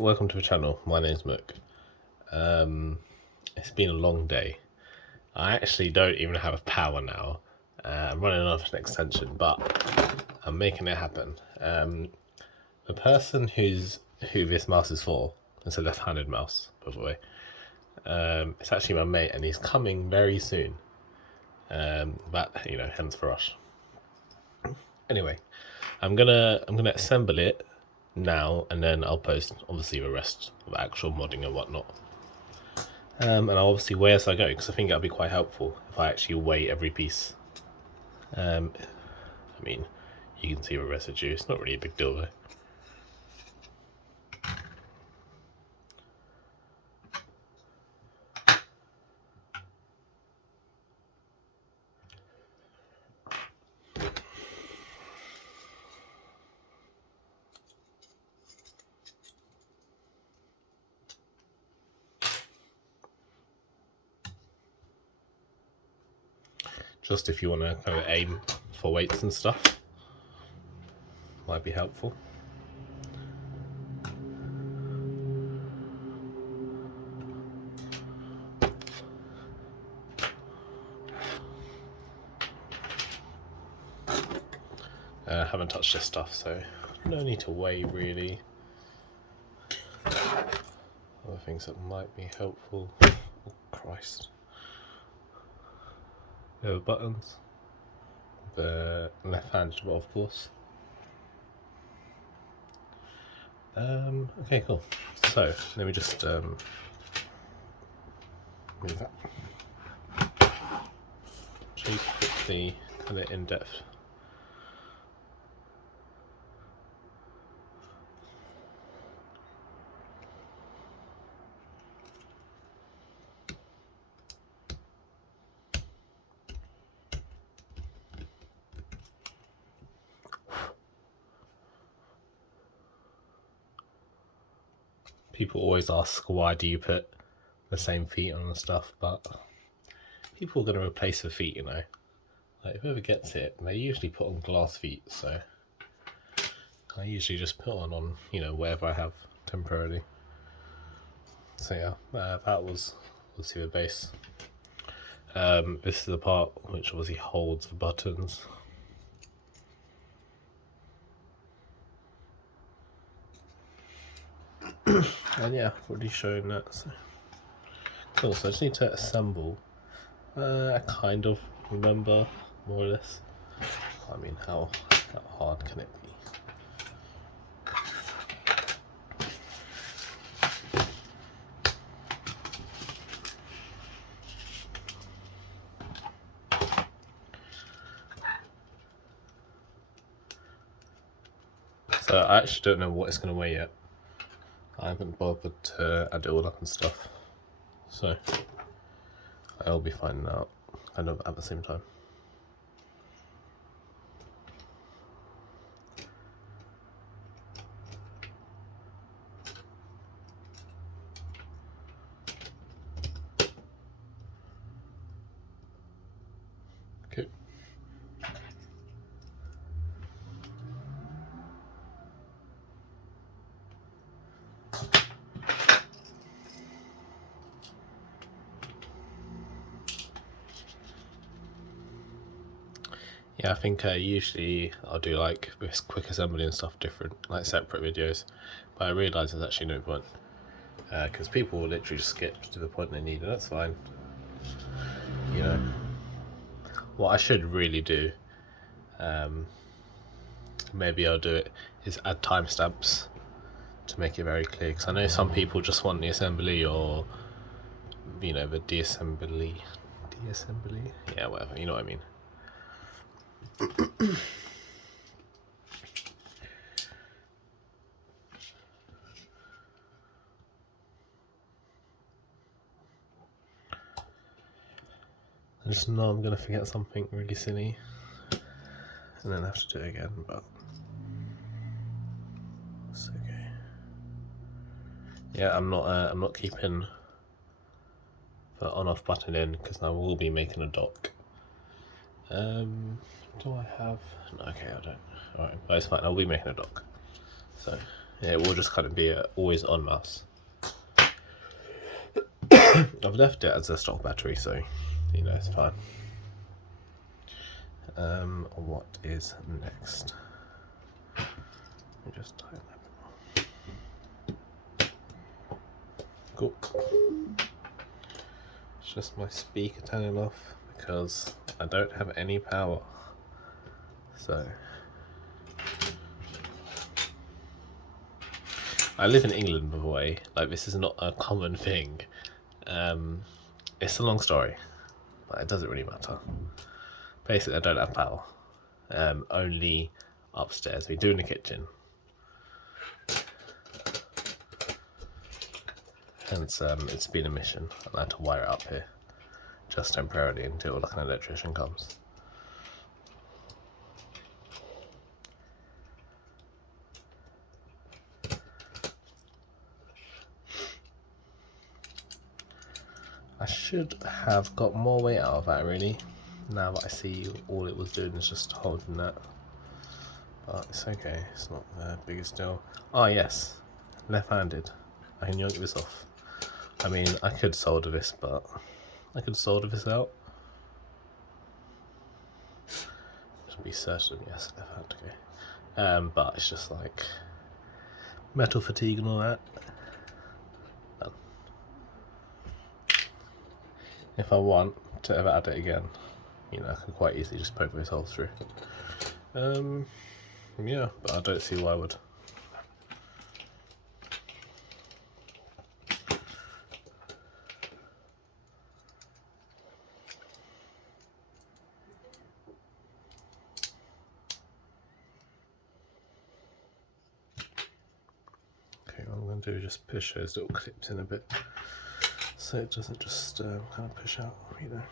welcome to the channel. My name's Mook. It's been a long day. I actually don't even have power now. I'm running off an extension, but I'm making it happen. The person who this mouse is for, it's a left-handed mouse, by the way. It's actually my mate, and he's coming very soon. But hence the rush. Anyway, I'm gonna assemble it now, and then I'll post obviously the rest of the actual modding and whatnot. And I'll obviously weigh as I go, because I think that'll be quite helpful if I actually weigh every piece. I mean, you can see the residue, it's not really a big deal though. Just if you want to kind of aim for weights and stuff, might be helpful. I haven't touched this stuff, so no need to weigh really. Other things that might be helpful. Oh Christ. The buttons, the left-handed one, of course. Okay, cool. So let me just move that. Show you quickly, kind of in depth. People always ask, why do you put the same feet on and stuff, but people are going to replace the feet, like whoever gets it, they usually put on glass feet, so I usually just put on wherever I have temporarily. So yeah, that was the base. This is the part which obviously holds the buttons. And yeah, I've already shown that. So cool, so I just need to assemble. I kind of remember, more or less. I mean, how hard can it be? So I actually don't know what it's going to weigh yet. I haven't bothered to add it all up and stuff, so I'll be finding out kind of at the same time. Okay. Yeah, I think usually I'll do like this quick assembly and stuff different, like separate videos, but I realise there's actually no point, because people will literally just skip to the point they need, and that's fine. What I should really do, maybe I'll do it, is add timestamps to make it very clear, because I know some people just want the assembly or the deassembly, yeah, whatever, you know what I mean. I just know I'm going to forget something really silly and then have to do it again, but it's okay. Yeah, I'm not keeping the on-off button in, because I will be making a dock. Do I have? No, okay, I don't. Alright, but it's fine, I'll be making a dock. So, It will just kind of be a always on mouse. I've left it as a stock battery, so you know it's fine. What is next? Let me just tighten that a bit more. Cool. It's just my speaker turning off because I don't have any power. So I live in England, by the way. Like, this is not a common thing. It's a long story, but it doesn't really matter. Basically, I don't have power. Only upstairs. We do in the kitchen. Hence, it's been a mission. I had to wire it up here, just temporarily until like an electrician comes. I should have got more weight out of that, really. Now that I see all it was doing is just holding that. But it's okay, it's not the biggest deal. Oh yes, left-handed. I can yank this off. I mean, I could solder this, but I could solder this out. Just be certain, yes, left-handed, okay. But it's just like metal fatigue and all that. If I want to ever add it again, you know, I can quite easily just poke those holes through. Yeah, but I don't see why I would. Okay, what I'm going to do is just push those little clips in a bit so it doesn't just kind of push out, you know.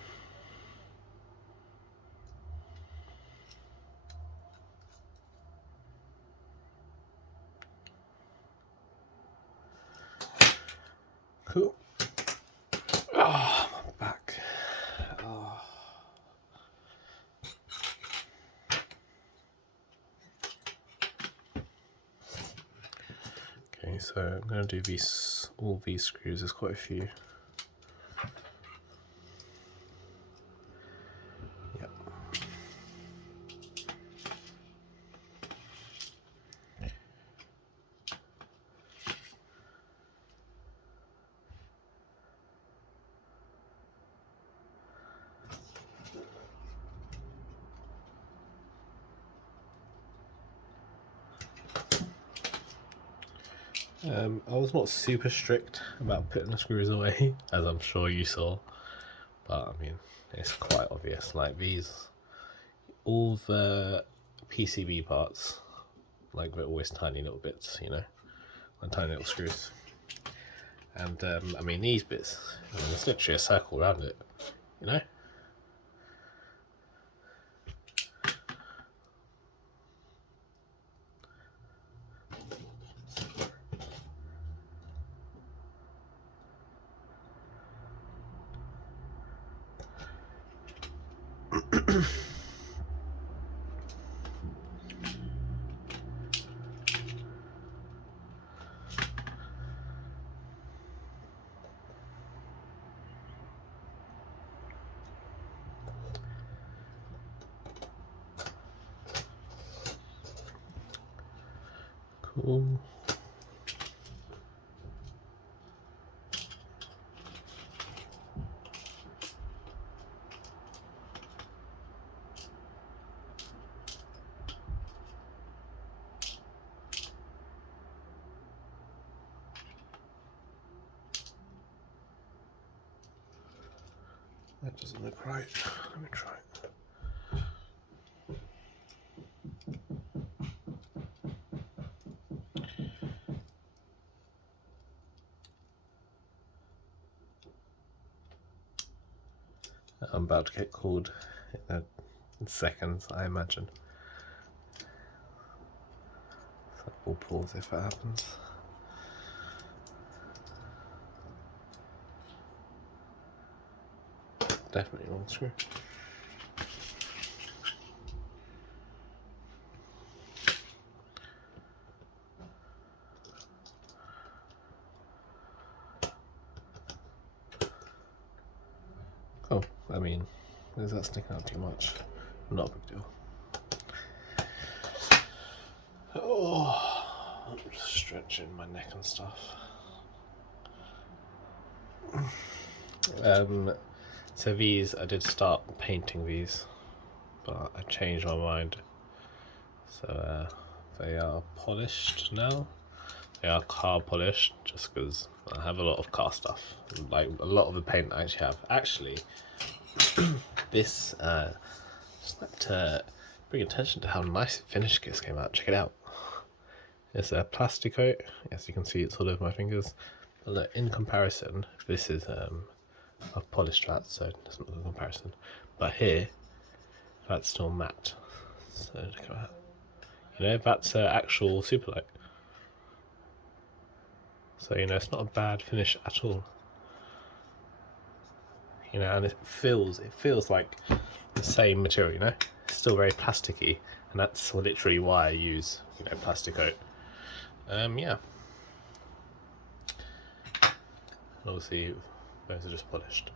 Cool. Oh, my back. Oh. Okay, so I'm going to do all these screws. There's quite a few. Yep. I was not super strict about putting the screws away, as I'm sure you saw, but I mean, it's quite obvious. Like all the PCB parts, like they're always tiny little bits, you know, like tiny little screws. And I mean, these bits, I mean, there's literally a circle around it, you know. Cool. That doesn't look right. Let me try it. I'm about to get called in seconds, I imagine. So we'll pause if that happens. Definitely wrong screw. Oh, I mean, is that sticking out too much? Not a big deal. Oh, I'm just stretching my neck and stuff. So these, I did start painting these, but I changed my mind. So they are polished now. They are car polished, just because I have a lot of car stuff. Like a lot of the paint I actually have. Actually, this just like to bring attention to how nice the finish kits came out. Check it out. It's a plastic coat. As you can see, it's all over my fingers. But look, in comparison, this is I've polished that, so it's not a comparison. But here, that's still matte. So look at that. You know, that's actual Superlight. So you know, it's not a bad finish at all. You know, and it feels like the same material. You know, it's still very plasticky, and that's literally why I use plastic coat. Yeah. Obviously, those are just polished,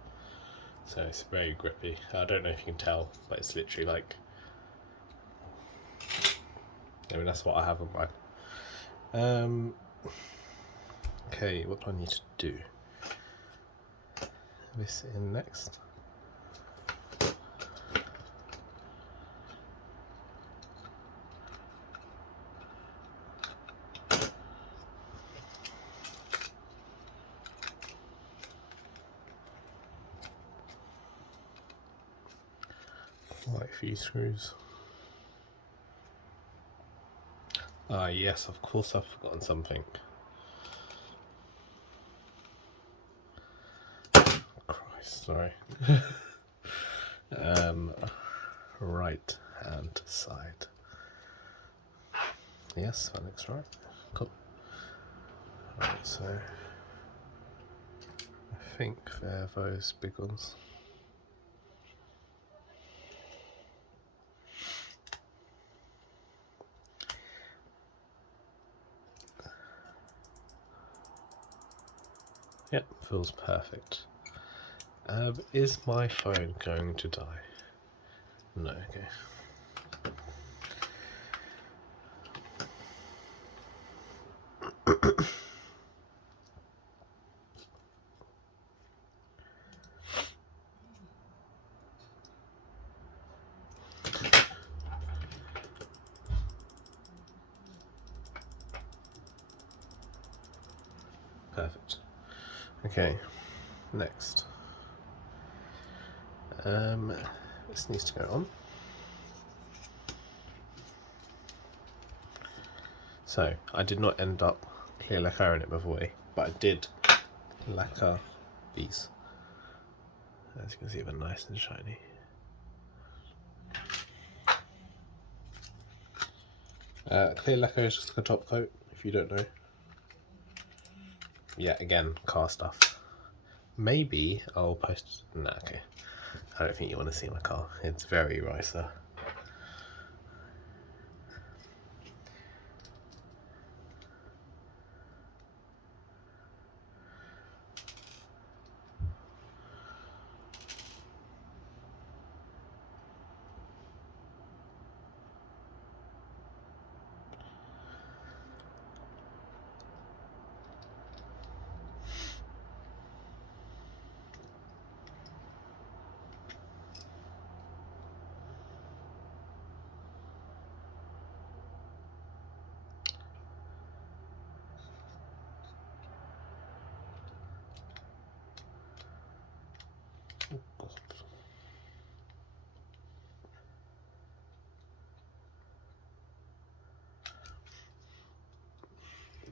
so it's very grippy. I don't know if you can tell, but it's literally like. I mean, that's what I have on mine. Okay, what do I need to do? This in next. Like a few screws. Ah, yes, of course I've forgotten something. Christ, sorry. Right hand side. Yes, that looks right. Cool. Right, so I think they're those big ones. Yep, feels perfect. Is my phone going to die? No, okay. Perfect. Okay, next. This needs to go on. So, I did not end up clear lacquering it before, but I did lacquer these. As you can see, they're nice and shiny. Clear lacquer is just like a top coat, if you don't know. Yeah, again, car stuff. Maybe I'll post. Nah, okay. I don't think you want to see my car. It's very ricer.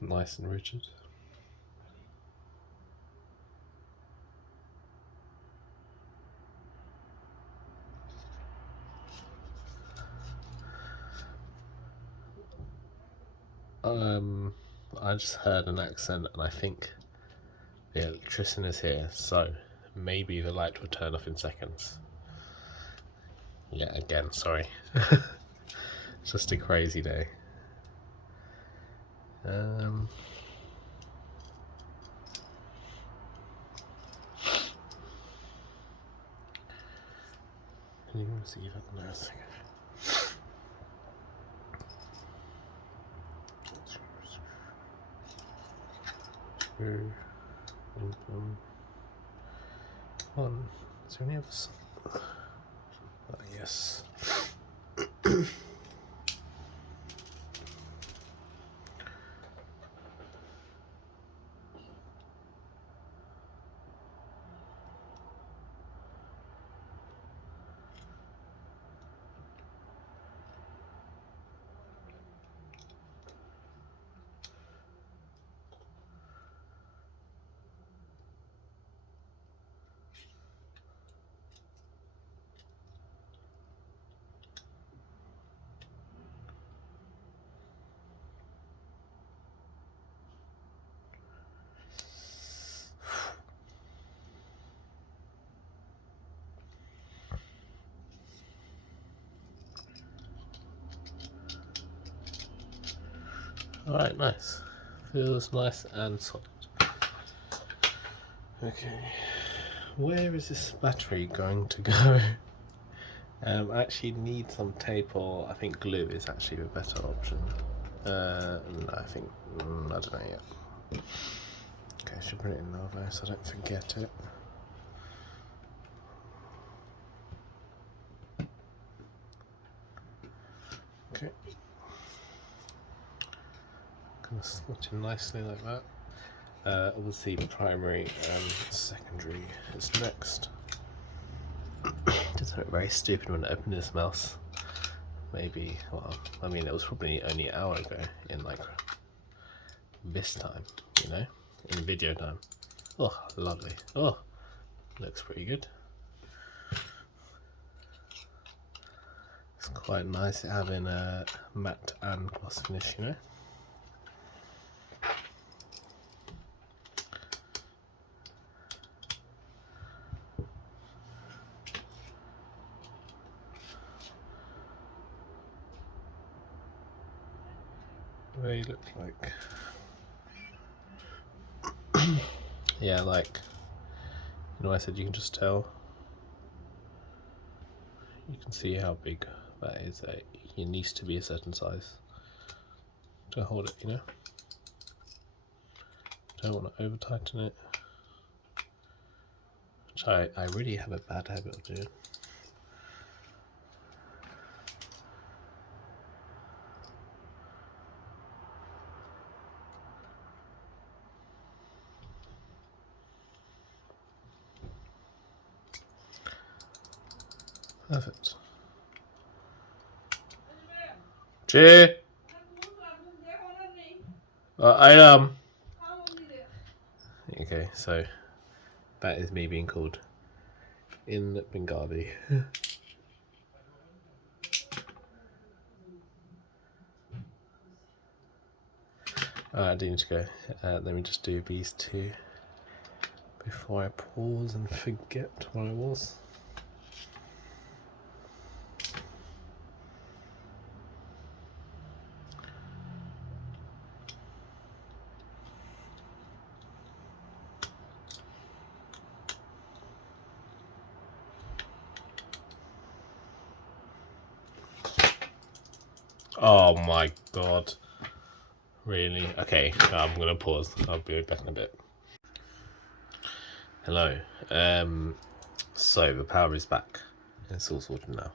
Nice and rigid. I just heard an accent and I think the electrician is here, so maybe the light will turn off in seconds. Yeah, again, sorry. It's just a crazy day. even see if I can notice. Two, one. Is there any other side? Yes. Alright, nice. Feels nice and solid. Okay, where is this battery going to go? I actually need some tape, or I think glue is actually a better option. No, I think, I don't know yet. Okay, I should put it in now though so I don't forget it. Okay. Gonna slot in nicely like that. Obviously primary and secondary is next. Just look very stupid when I opened this mouse. Maybe, well, I mean it was probably only an hour ago in like this time, you know, in video time. Oh, lovely. Oh, looks pretty good. It's quite nice having a matte and gloss finish, you know. They look like yeah, like, you know, I said you can just tell. You can see how big that is. It needs to be a certain size to hold it, you know. Don't want to over tighten it, which I really have a bad habit of doing. Perfect. Jay, I am. Okay, so that is me being called in Bengali. I do need to go. Let me just do these two before I pause and forget where I was. Oh my god. Really? Okay, I'm gonna pause. I'll be right back in a bit. Hello. So the power is back. It's all sorted now.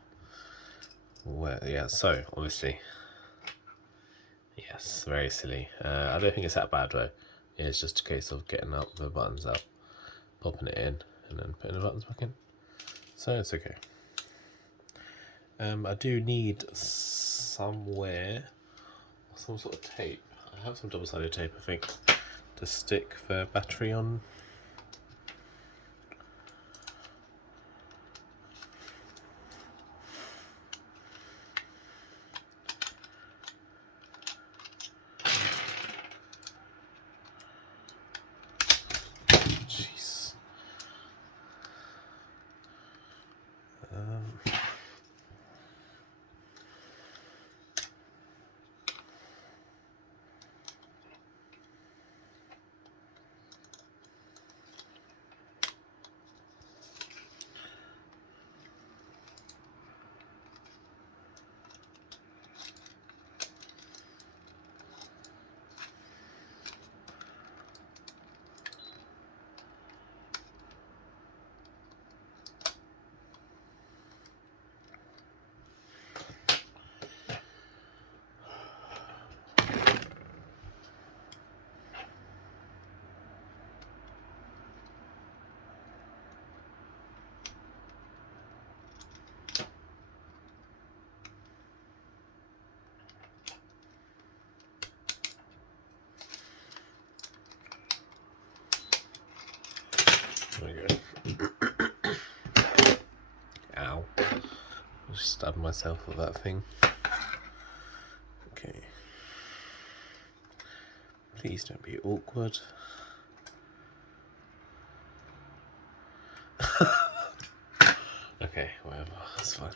Well, yeah, so obviously, yes, very silly. I don't think it's that bad though. It's just a case of getting up the buttons out, popping it in, and then putting the buttons back in. So it's okay. I do need somewhere some sort of tape. I have some double-sided tape, I think, to stick the battery on. Jeez. There we go. Ow. I just stabbed myself with that thing. Okay. Please don't be awkward. Okay, whatever, that's fine.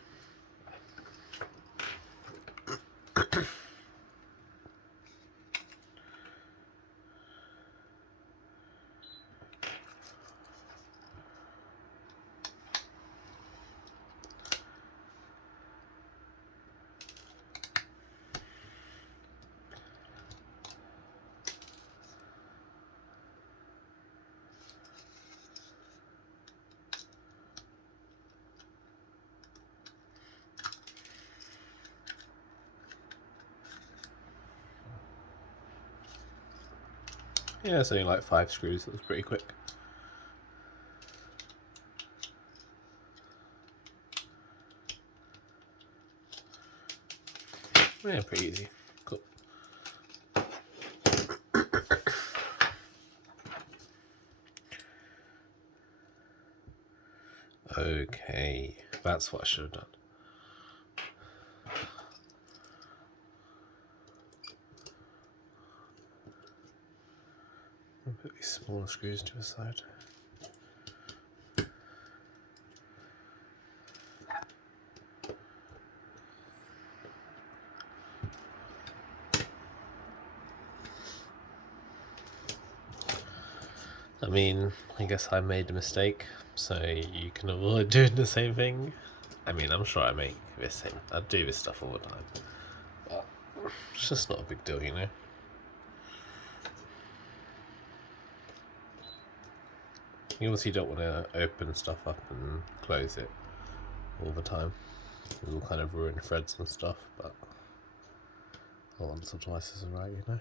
Yeah, it's only like 5 screws, that was pretty quick. Yeah, pretty easy. Cool. Okay, that's what I should have done. I'll put these smaller screws to the side. I mean, I guess I made a mistake, so you can avoid doing the same thing. I mean, I'm sure I make this thing. I do this stuff all the time. But it's just not a big deal, you know? You obviously don't want to open stuff up and close it all the time. It will kind of ruin threads and stuff, but once or twice is alright, you know?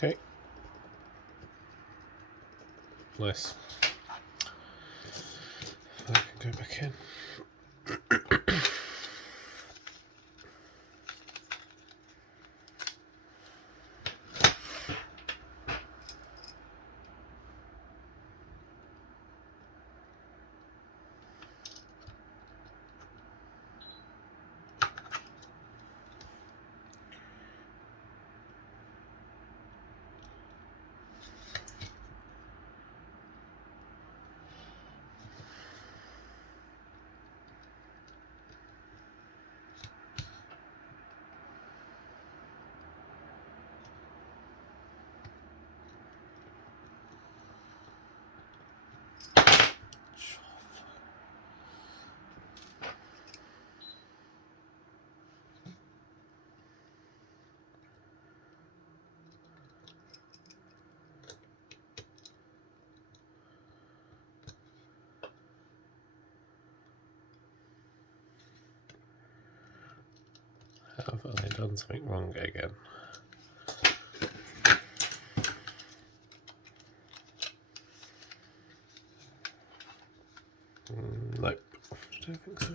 Okay. Nice. I can go back in. Have I done something wrong again? Nope, I don't think so.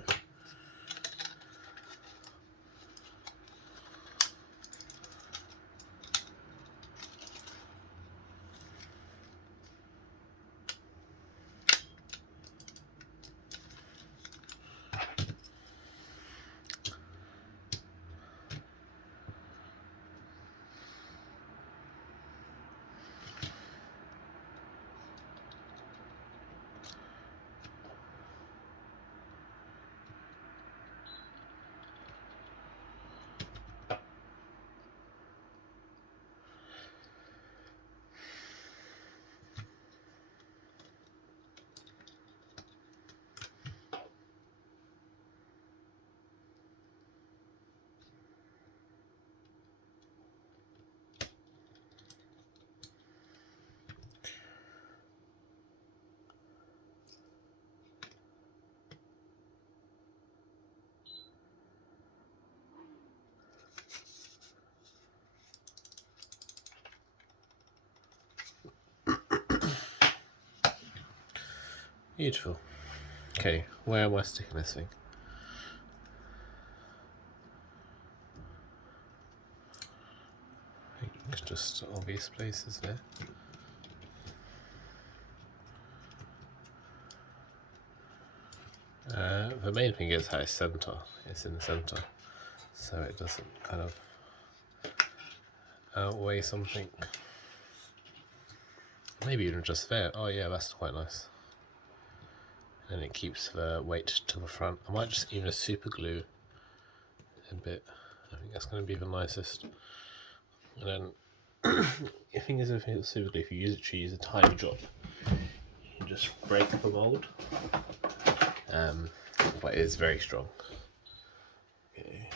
Beautiful. Okay, where am I sticking this thing? I think it's just obvious places there. The main thing is how it's center. It's in the center, so it doesn't kind of outweigh something. Maybe even just there. Oh yeah, that's quite nice. And it keeps the weight to the front. I might just even super glue a bit. I think that's going to be the nicest. And then the thing is, if it's super glue, if you use a tiny drop, you can just break the mold. But it is very strong. Okay.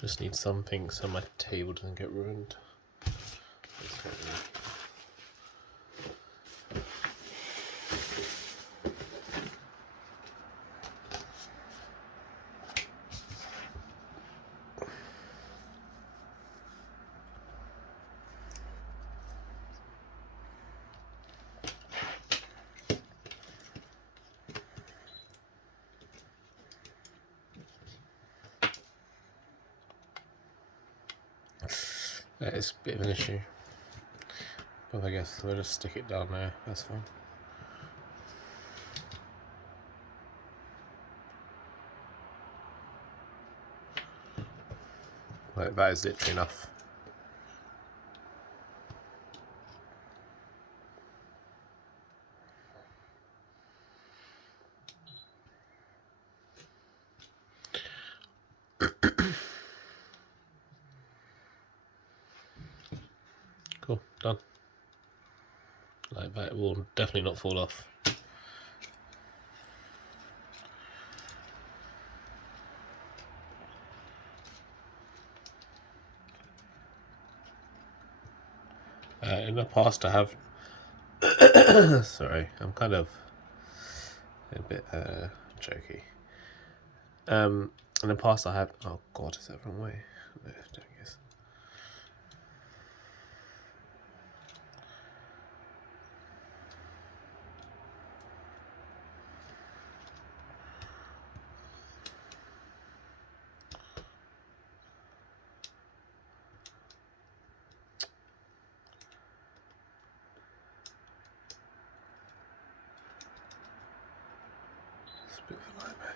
Just need something so my table doesn't get ruined. That is a bit of an issue, but I guess we'll just stick it down there, that's fine. Like, that is literally enough. Cool, done. Like that, it will definitely not fall off. In the past I have sorry, I'm kind of a bit jokey. In the past I have, oh god, is that the wrong way? No, I guess. It's a bit of a nightmare.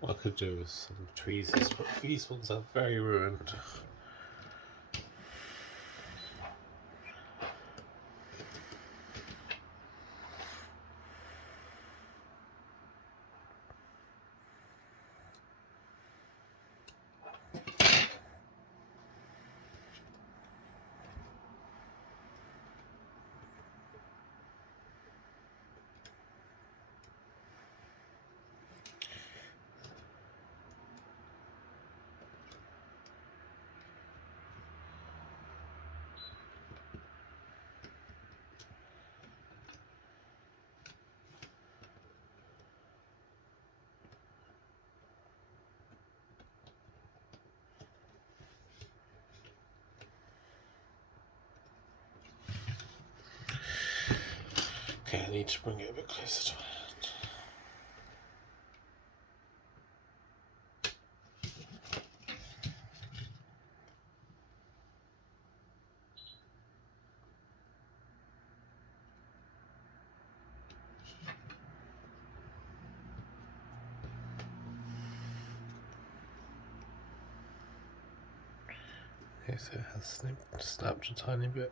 What I could do is some tweezers, but these ones are very ruined. Okay, I need to bring it a bit closer to my hand. Okay, so it has snapped a tiny bit.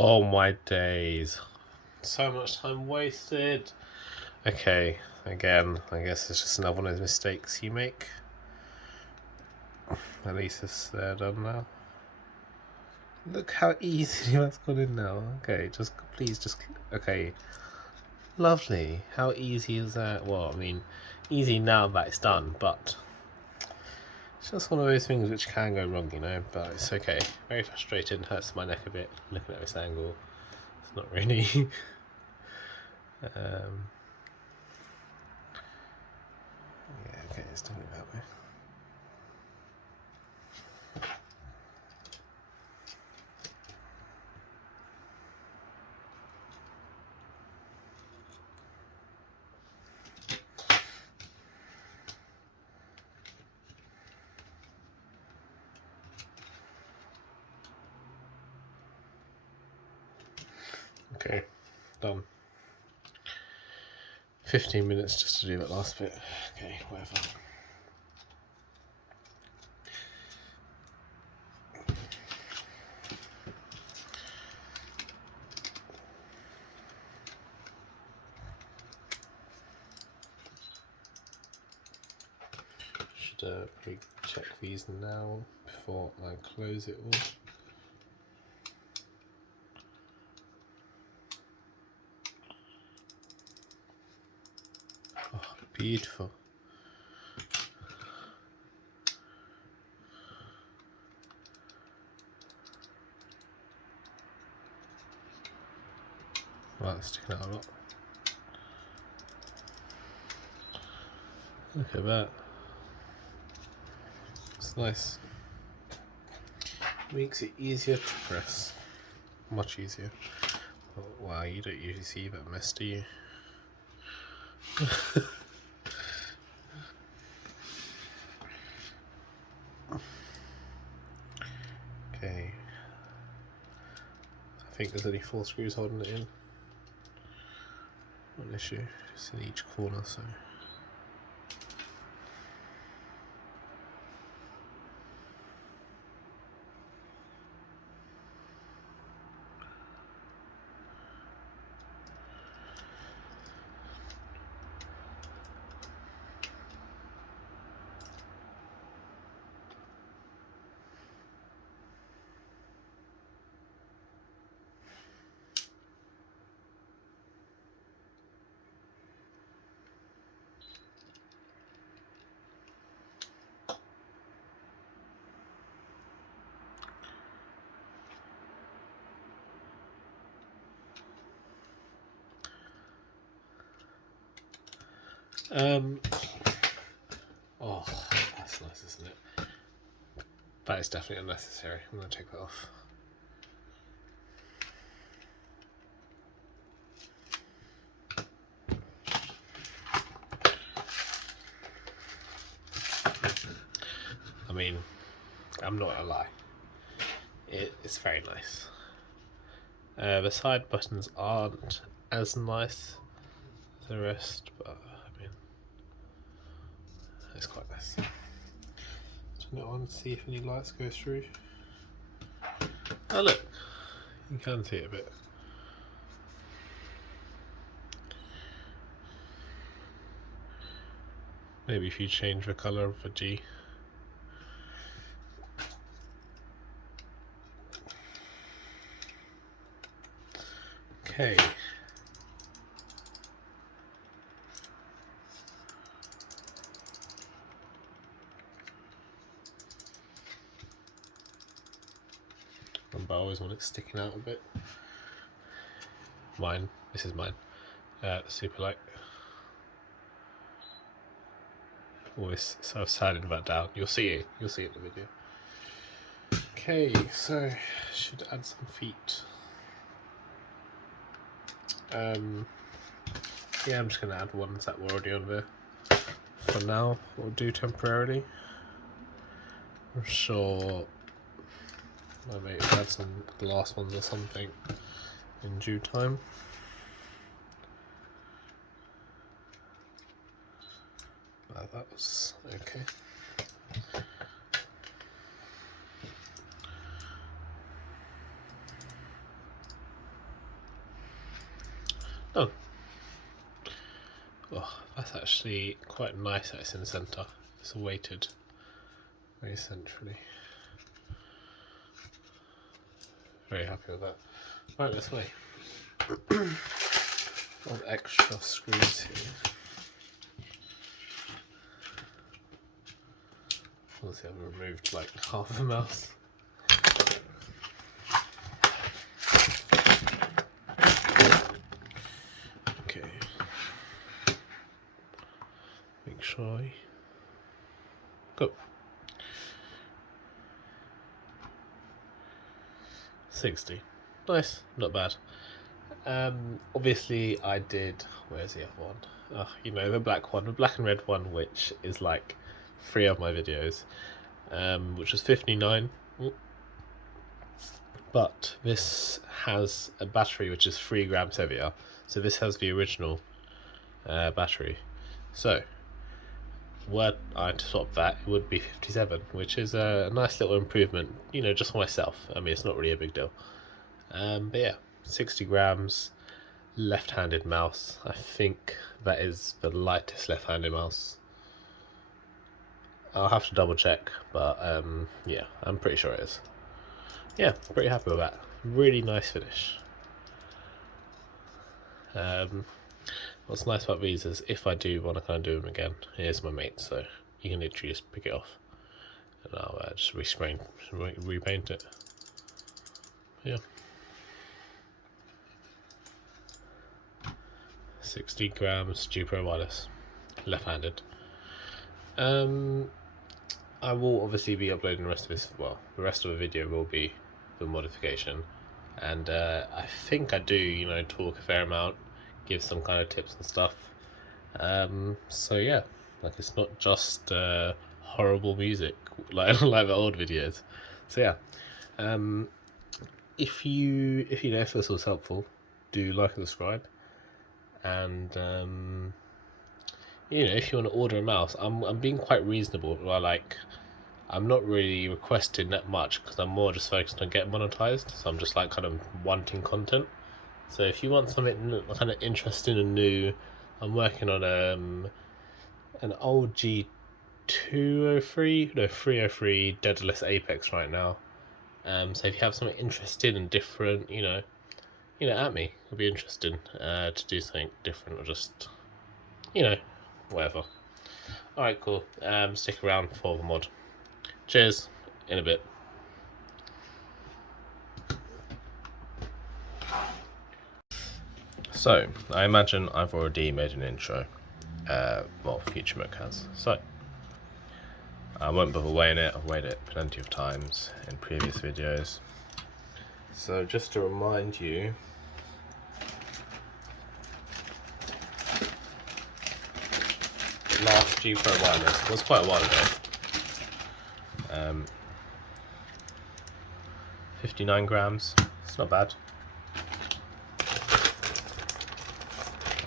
Oh my days. So much time wasted. Okay, again, I guess it's just another one of those mistakes you make. At least it's done now. Look how easy that's gone in now. Okay, please okay. Lovely. How easy is that? Well, I mean, easy now that it's done, but it's just one of those things which can go wrong, you know, but it's okay. Very frustrating, hurts my neck a bit looking at this angle. It's not really. Yeah, okay, it's doing it that way. Okay, done. 15 minutes just to do that last bit. Okay, whatever. Should probably check these now before I close it all. Oh, beautiful. Well, that's sticking out a lot. Look at that. It's nice. Makes it easier to press. Much easier. Oh, wow, you don't usually see that mess, do you? Okay. I think there's only 4 screws holding it in. Not an issue. It's in each corner, so. Oh, that's nice, isn't it? That is definitely unnecessary. I'm going to take that off. I mean, I'm not gonna lie, it's very nice. The side buttons aren't as nice as the rest, but I mean, it's quite nice. Turn it on and see if any lights go through. Oh look, you can see it a bit. Maybe if you change the colour of the G. Okay. But I always want it sticking out a bit. Mine, this is mine. The Superlight. Always so silent that down. You'll see it in the video. Okay, so should add some feet. Yeah, I'm just gonna add ones that were already on there. For now, we'll do temporarily. I'm sure I may add some glass ones or something in due time. That was okay. Oh. Oh, that's actually quite nice that it's in the centre. It's weighted very centrally. Very happy with that. Right, this way. Of extra screws here. Obviously I've removed like half the mouse. Okay. Make sure I go. 60. Nice, not bad. Obviously I did, where's the other one? Oh, you know, the black one, the black and red one, which is like 3 of my videos, which was 59. But this has a battery which is 3 grams heavier, so this has the original battery. So were I to swap that, it would be 57, which is a nice little improvement, you know, just for myself. I mean, it's not really a big deal. But yeah, 60 grams, left-handed mouse. I think that is the lightest left-handed mouse. I'll have to double check, but yeah, I'm pretty sure it is. Yeah, pretty happy with that. Really nice finish. What's nice about these is if I do want to kind of do them again, here's my mate, so you can literally just pick it off and I'll just repaint it. Yeah. 60 grams Jupiter wireless, left-handed. I will obviously be uploading the rest of this. Well, the rest of the video will be the modification, and I think I do, you know, talk a fair amount, give some kind of tips and stuff. So yeah, like it's not just horrible music like the old videos. So yeah, if you know if this was helpful, do like and subscribe, and you know, if you want to order a mouse, I'm being quite reasonable. Like, I'm not really requesting that much because I'm more just focused on getting monetized. So I'm just like kind of wanting content. So if you want something kind of interesting and new, I'm working on an old G203, no 303 Deadless Apex right now. So if you have something interesting and different, you know, at me, it'll be interesting to do something different or just, you know, whatever. Alright, cool. Stick around for the mod. Cheers, in a bit. So, I imagine I've already made an intro. well, future Mook has. So I won't bother weighing it. I've weighed it plenty of times in previous videos. So just to remind you, the last G Pro wireless was quite a while ago. 59 grams. It's not bad.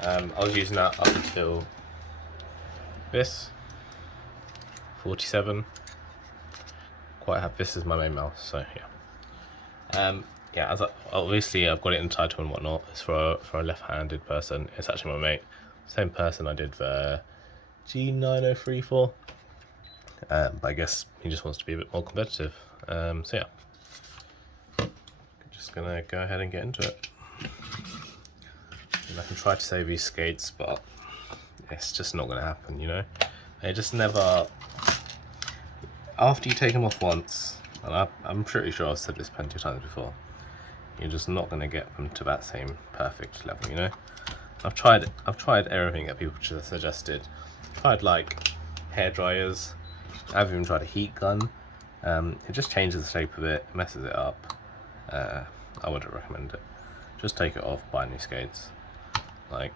I was using that up until this 47. Quite happy. This is my main mouse, so yeah. Yeah, obviously I've got it in title and whatnot. It's for a left-handed person. It's actually my mate, same person I did the G903 for. But I guess he just wants to be a bit more competitive. So yeah, just gonna go ahead and get into it. And I can try to save these skates, but it's just not gonna happen, you know. They just never. After you take them off once, and I'm pretty sure I've said this plenty of times before, you're just not gonna get them to that same perfect level, you know. I've tried everything that people just suggested. Tried like hair dryers. I've even tried a heat gun. It just changes the shape of it, messes it up. I wouldn't recommend it. Just take it off, buy new skates. Like,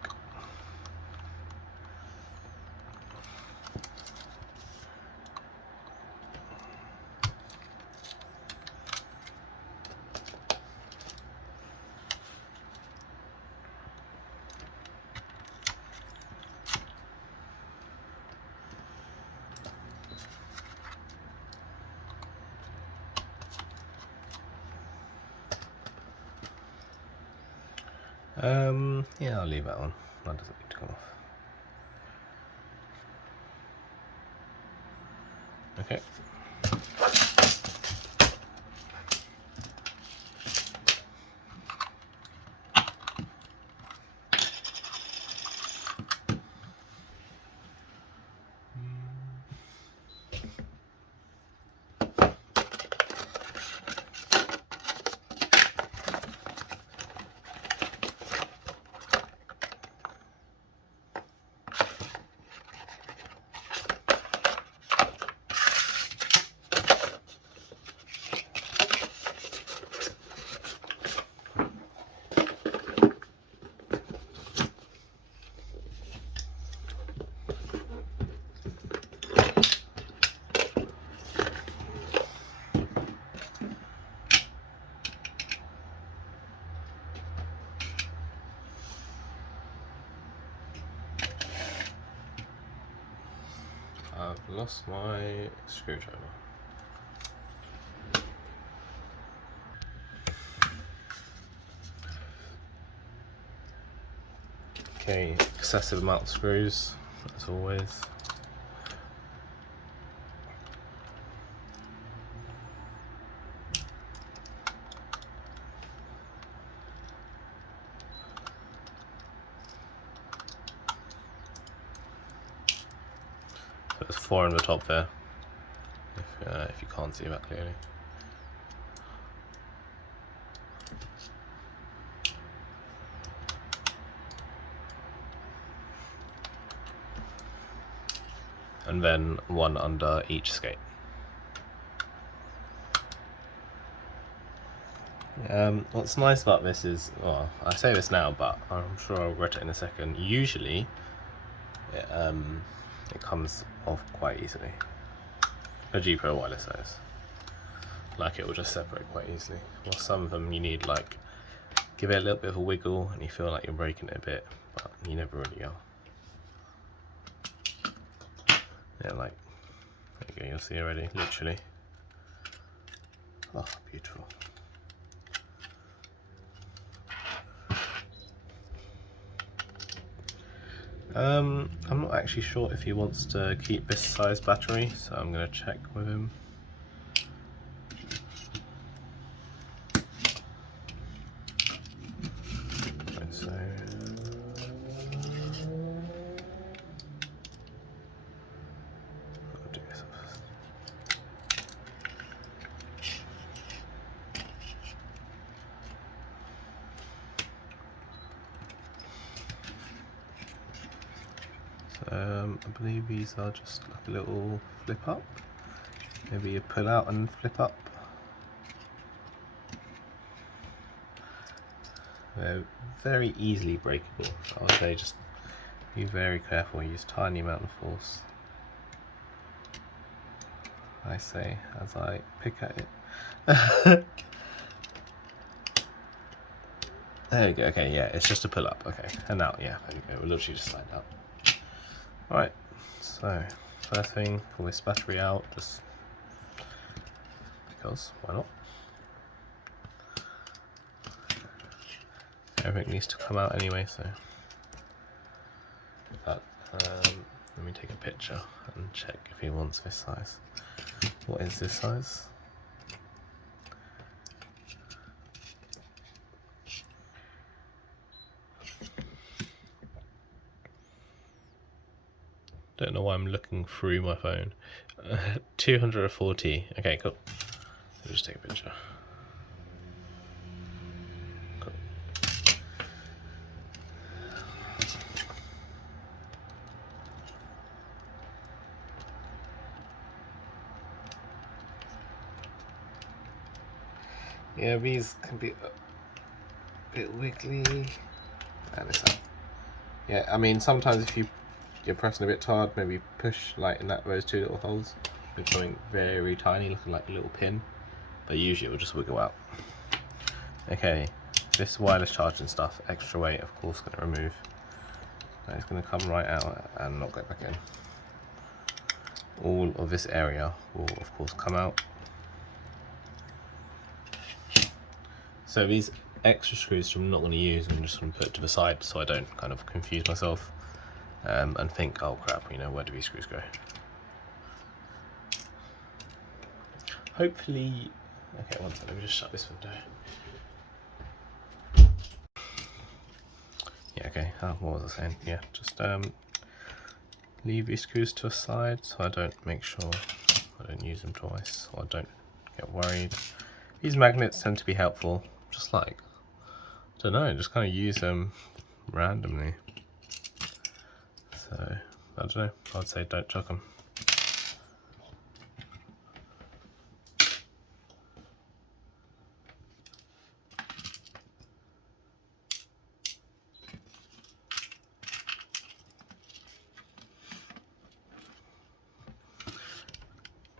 yeah, I'll leave that on. That doesn't need to come off. Okay. I've lost my screwdriver. Okay, excessive amount of screws, as always. So there's 4 on the top there, if you can't see that clearly. And then 1 under each skate. What's nice about this is, well, I say this now, but I'm sure I'll regret it in a second. Usually, it comes off quite easily. A G Pro wireless size. Like, it will just separate quite easily. Well, some of them you need, like, give it a little bit of a wiggle and you feel like you're breaking it a bit, but you never really are. Yeah, like, there you go, you'll see already, literally. Oh, beautiful. I'm not actually sure if he wants to keep this size battery, so I'm going to check with him. So, I'll do this first. So I believe these are just like a little flip up. Maybe you pull out and flip up. They're very easily breakable, so I would say just be very careful, use tiny amount of force, I say, as I pick at it. There we go, okay, yeah, it's just a pull up, okay, and now, yeah, there we go, we'll literally just slide out. Alright, so, first thing, pull this battery out, just because, why not? Everything needs to come out anyway, so. But, let me take a picture and check if he wants this size. What is this size? Don't know why I'm looking through my phone. 240. Okay, cool. Let me just take a picture. Cool. Yeah, these can be a bit wiggly. And it's out. Yeah, I mean, sometimes if you're pressing a bit hard, maybe push like in those two little holes with something very tiny, looking like a little pin, but usually it will just wiggle out. Okay, this wireless charging stuff, extra weight, of course, going to remove. It's going to come right out and not go back in. All of this area will, of course, come out. So these extra screws I'm not going to use, I'm just going to put to the side so I don't kind of confuse myself and think, oh crap, you know, where do these screws go? Hopefully, okay, one second, let me just shut this window. Yeah, okay, what was I saying? Yeah, just leave these screws to a side so I don't make sure I don't use them twice, or I don't get worried. These magnets tend to be helpful, just like, I don't know, just kind of use them randomly. So, I don't know, I'd say don't chuck them.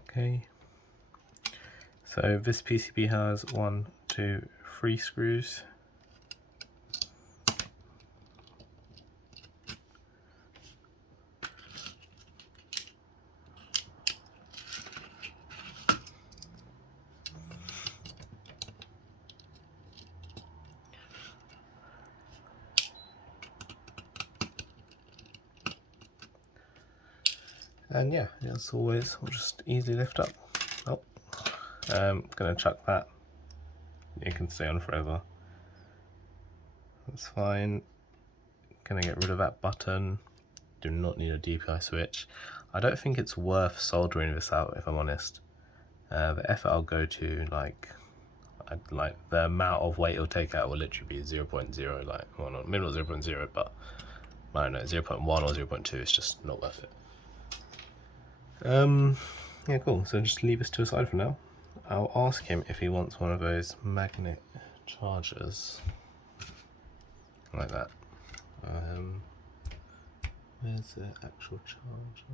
Okay, so this PCB has 1, 2, 3 screws. And yeah, as always, we'll just easily lift up. Oh, gonna chuck that. It can stay on forever. That's fine. Gonna get rid of that button. Do not need a DPI switch. I don't think it's worth soldering this out, if I'm honest. The effort I'll go to, like the amount of weight it'll take out will literally be 0.0, like, well, not minimal 0.0, but I don't know, 0.1 or 0.2. It's just not worth it. Yeah, cool. So just leave this to a side for now. I'll ask him if he wants one of those magnet chargers, like that. Where's the actual charger?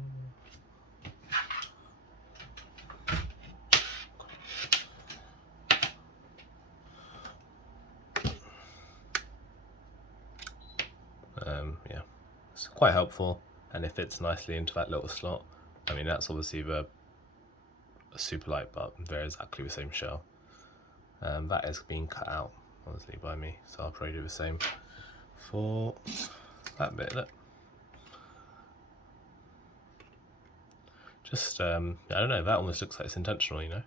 Yeah, it's quite helpful, and it fits nicely into that little slot. I mean, that's obviously a Superlight, but they're exactly the same shell. That is being cut out, honestly, by me, so I'll probably do the same for that bit. Look. Just, I don't know, that almost looks like it's intentional, you know?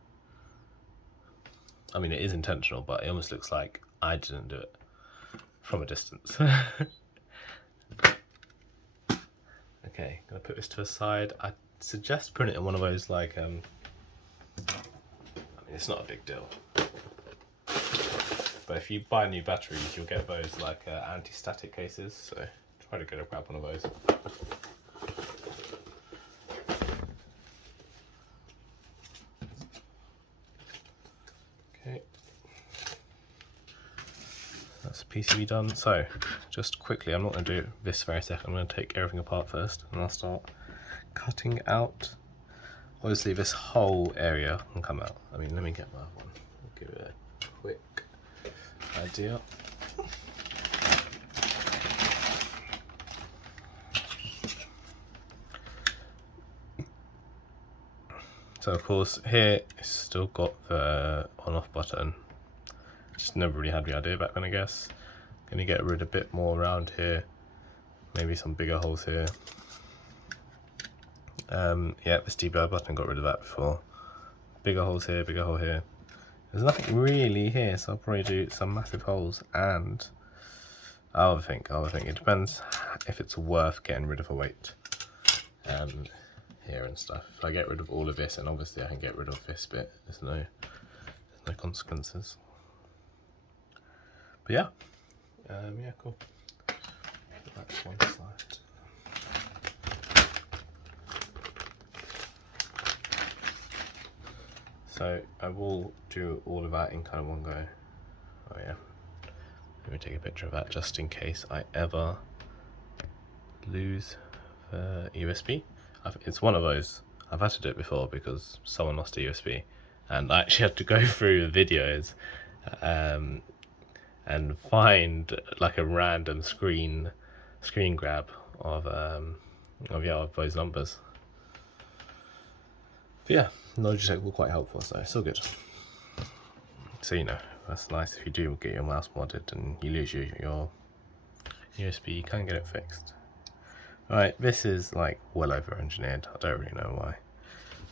I mean, it is intentional, but it almost looks like I didn't do it from a distance. Okay, gonna put this to the side. I suggest putting it in one of those, like, I mean, it's not a big deal, but if you buy new batteries, you'll get those, like, anti-static cases, so try to get a grab one of those. PCB done. So just quickly, I'm not going to do this very second. I'm going to take everything apart first, and I'll start cutting out. Obviously this whole area can come out. I mean, let me get my one. I'll give it a quick idea. So of course here it's still got the on-off button. Just never really had the idea back then, I guess. Gonna get rid of a bit more around here. Maybe some bigger holes here. Yeah, this deburr button, got rid of that before. Bigger holes here, bigger hole here. There's nothing really here, so I'll probably do some massive holes, and I'll think. It depends if it's worth getting rid of a weight. Here and stuff. If I get rid of all of this, and obviously I can get rid of this bit, there's no consequences. But yeah, yeah, cool. That's one side. So I will do all of that in kind of one go. Oh yeah, let me take a picture of that just in case I ever lose the USB. It's one of those. I've had to do it before because someone lost a USB, and I actually had to go through the videos and find like a random screen grab of those numbers. But yeah, Logitech were quite helpful, so it's all good. So you know, that's nice if you do get your mouse modded and you lose your USB, you can get it fixed. Alright, this is like well over engineered, I don't really know why.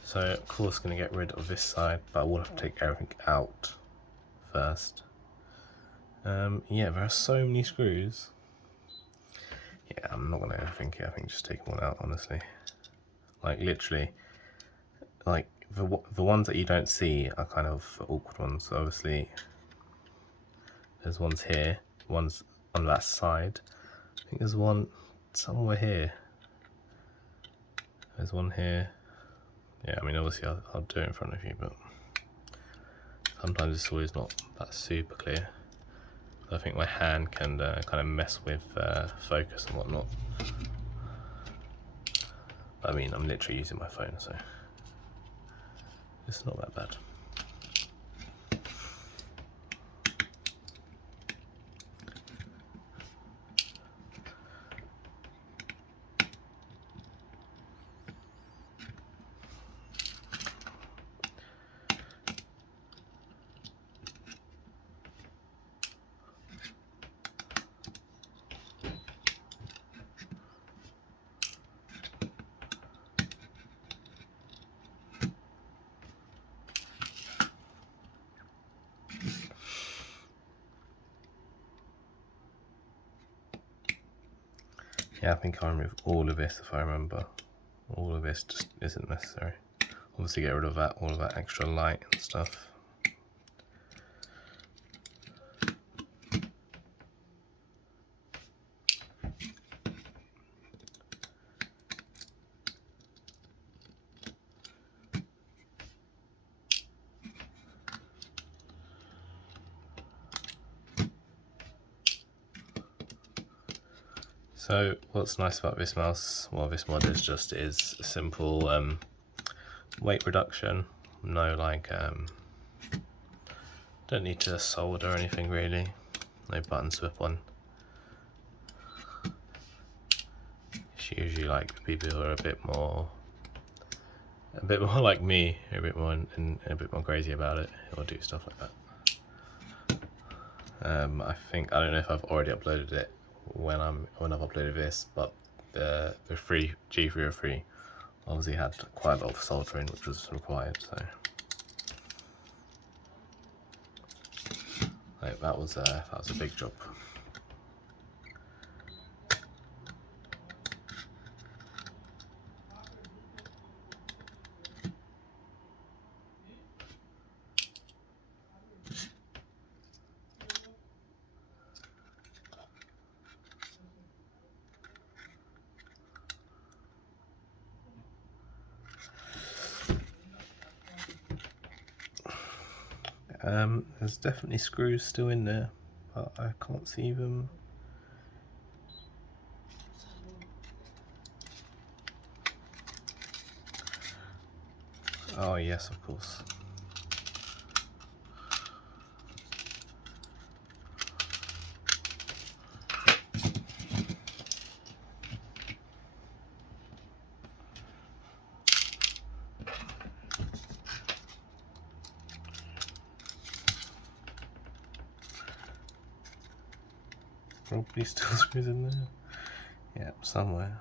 So of course going to get rid of this side, but I will have to take everything out first. Yeah, there are so many screws. Yeah, I'm not going to overthink it, I think just take them all out, honestly. Like literally, like the ones that you don't see are kind of awkward ones. So obviously there's ones here, ones on that side. I think there's one somewhere here. There's one here. Yeah, I mean obviously I'll do it in front of you, but sometimes it's always not that super clear. I think my hand can kind of mess with focus and whatnot. I mean, I'm literally using my phone, so it's not that bad. Yeah, I think I'll remove all of this if I remember. All of this just isn't necessary. Obviously get rid of that, all of that extra light and stuff. So what's nice about this mouse, well this mod is a simple weight reduction. No like, don't need to solder or anything really. No buttons to whip on. It's usually like people who are a bit more like me, a bit more and a bit more crazy about it, or do stuff like that. I think, I don't know if I've already uploaded it when I've uploaded this, but the G303 obviously had quite a lot of soldering which was required, so like, that was a big job. There's definitely screws still in there, but I can't see them. Oh yes, of course. Probably still screws in there. Yeah, somewhere.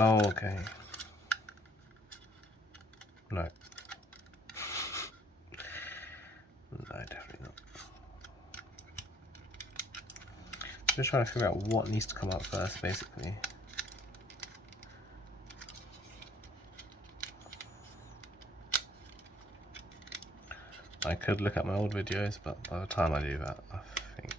Oh, okay. No. No, definitely not. Just trying to figure out what needs to come up first, basically. I could look at my old videos, but by the time I do that, I think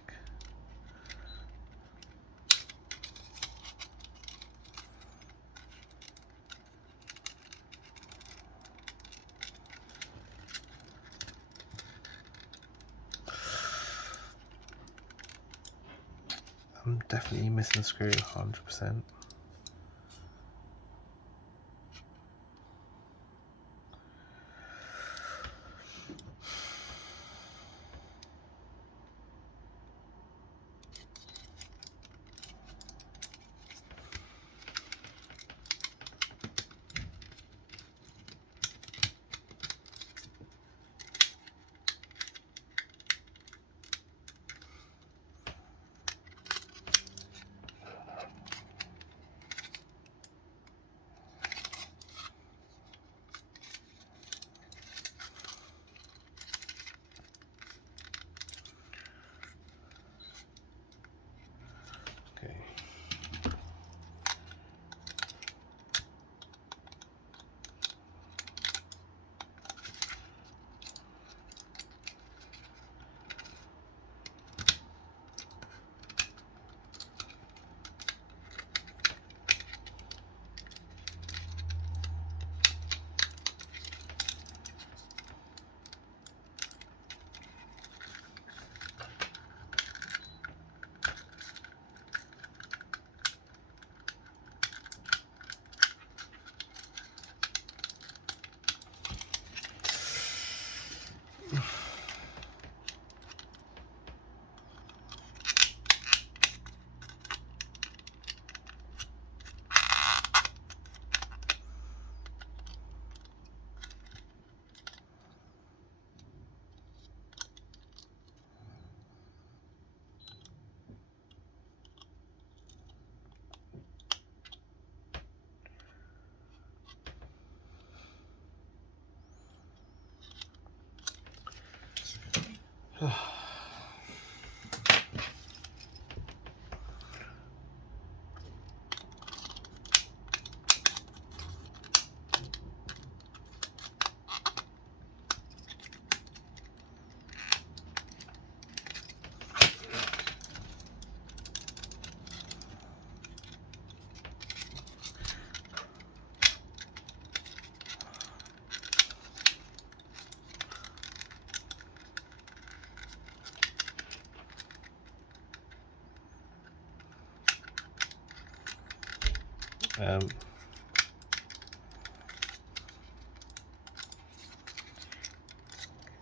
I'm definitely missing a screw, 100%. Okay.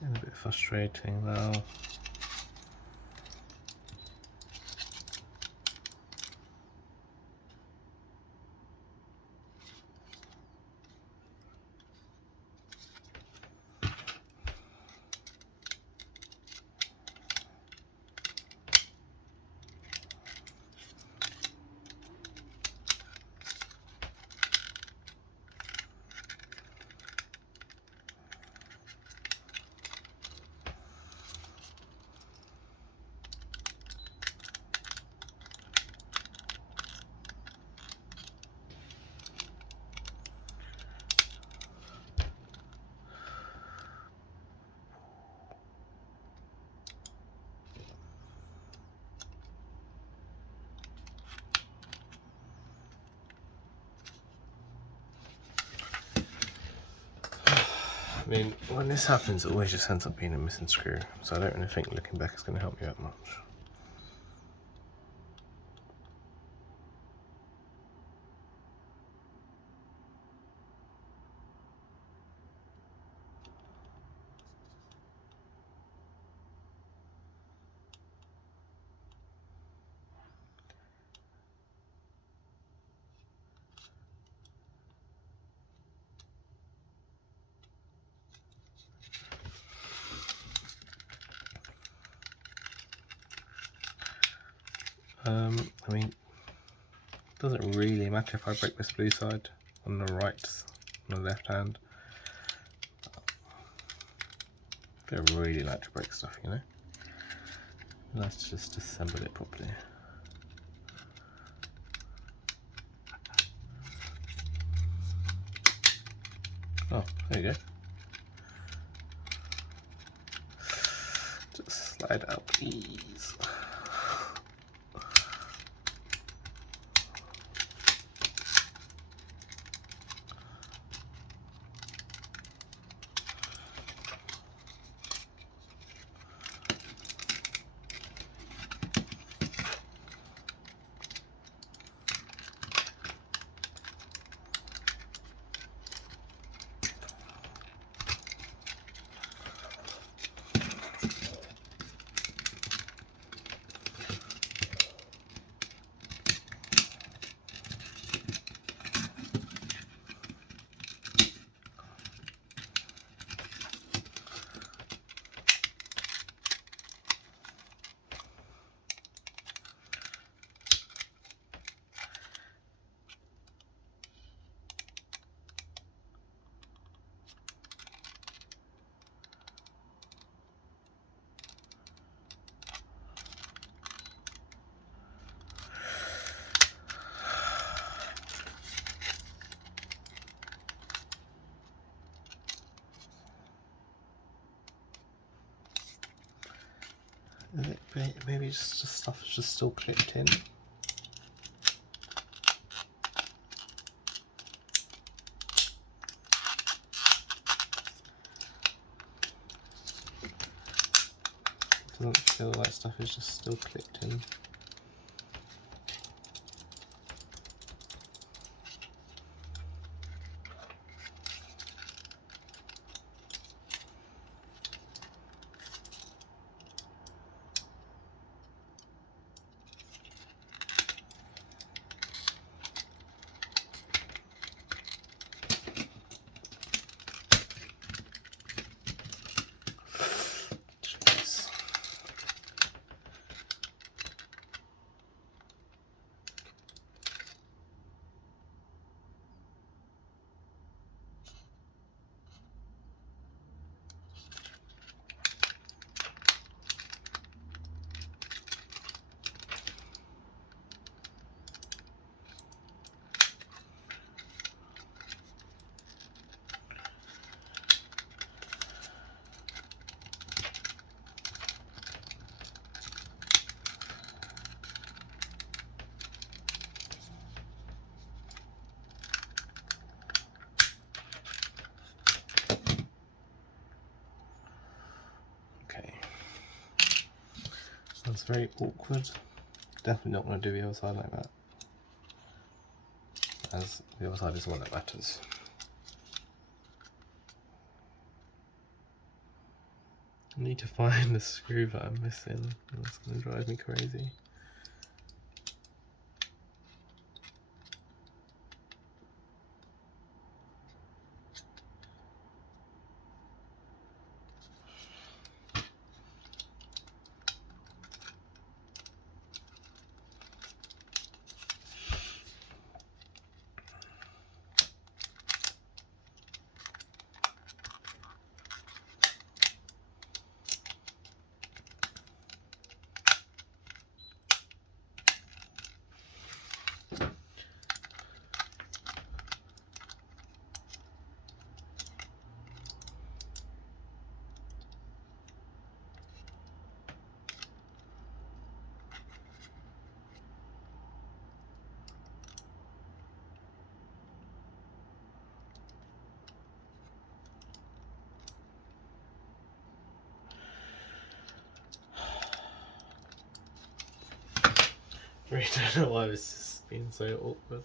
Getting a bit frustrating now. I mean, when this happens, it always just ends up being a missing screw, so I don't really think looking back is going to help me that much. I mean, it doesn't really matter if I break this blue side on the right, on the left hand. I don't really like to break stuff, you know. Let's just assemble it properly. Oh, there you go. Just slide out, please. Maybe just the stuff is just still clipped in. Doesn't feel like stuff is just still clipped in. That's very awkward. Definitely not going to do the other side like that, as the other side is the one that matters. I need to find the screw that I'm missing. That's going to drive me crazy. really don't know why this has been so awkward.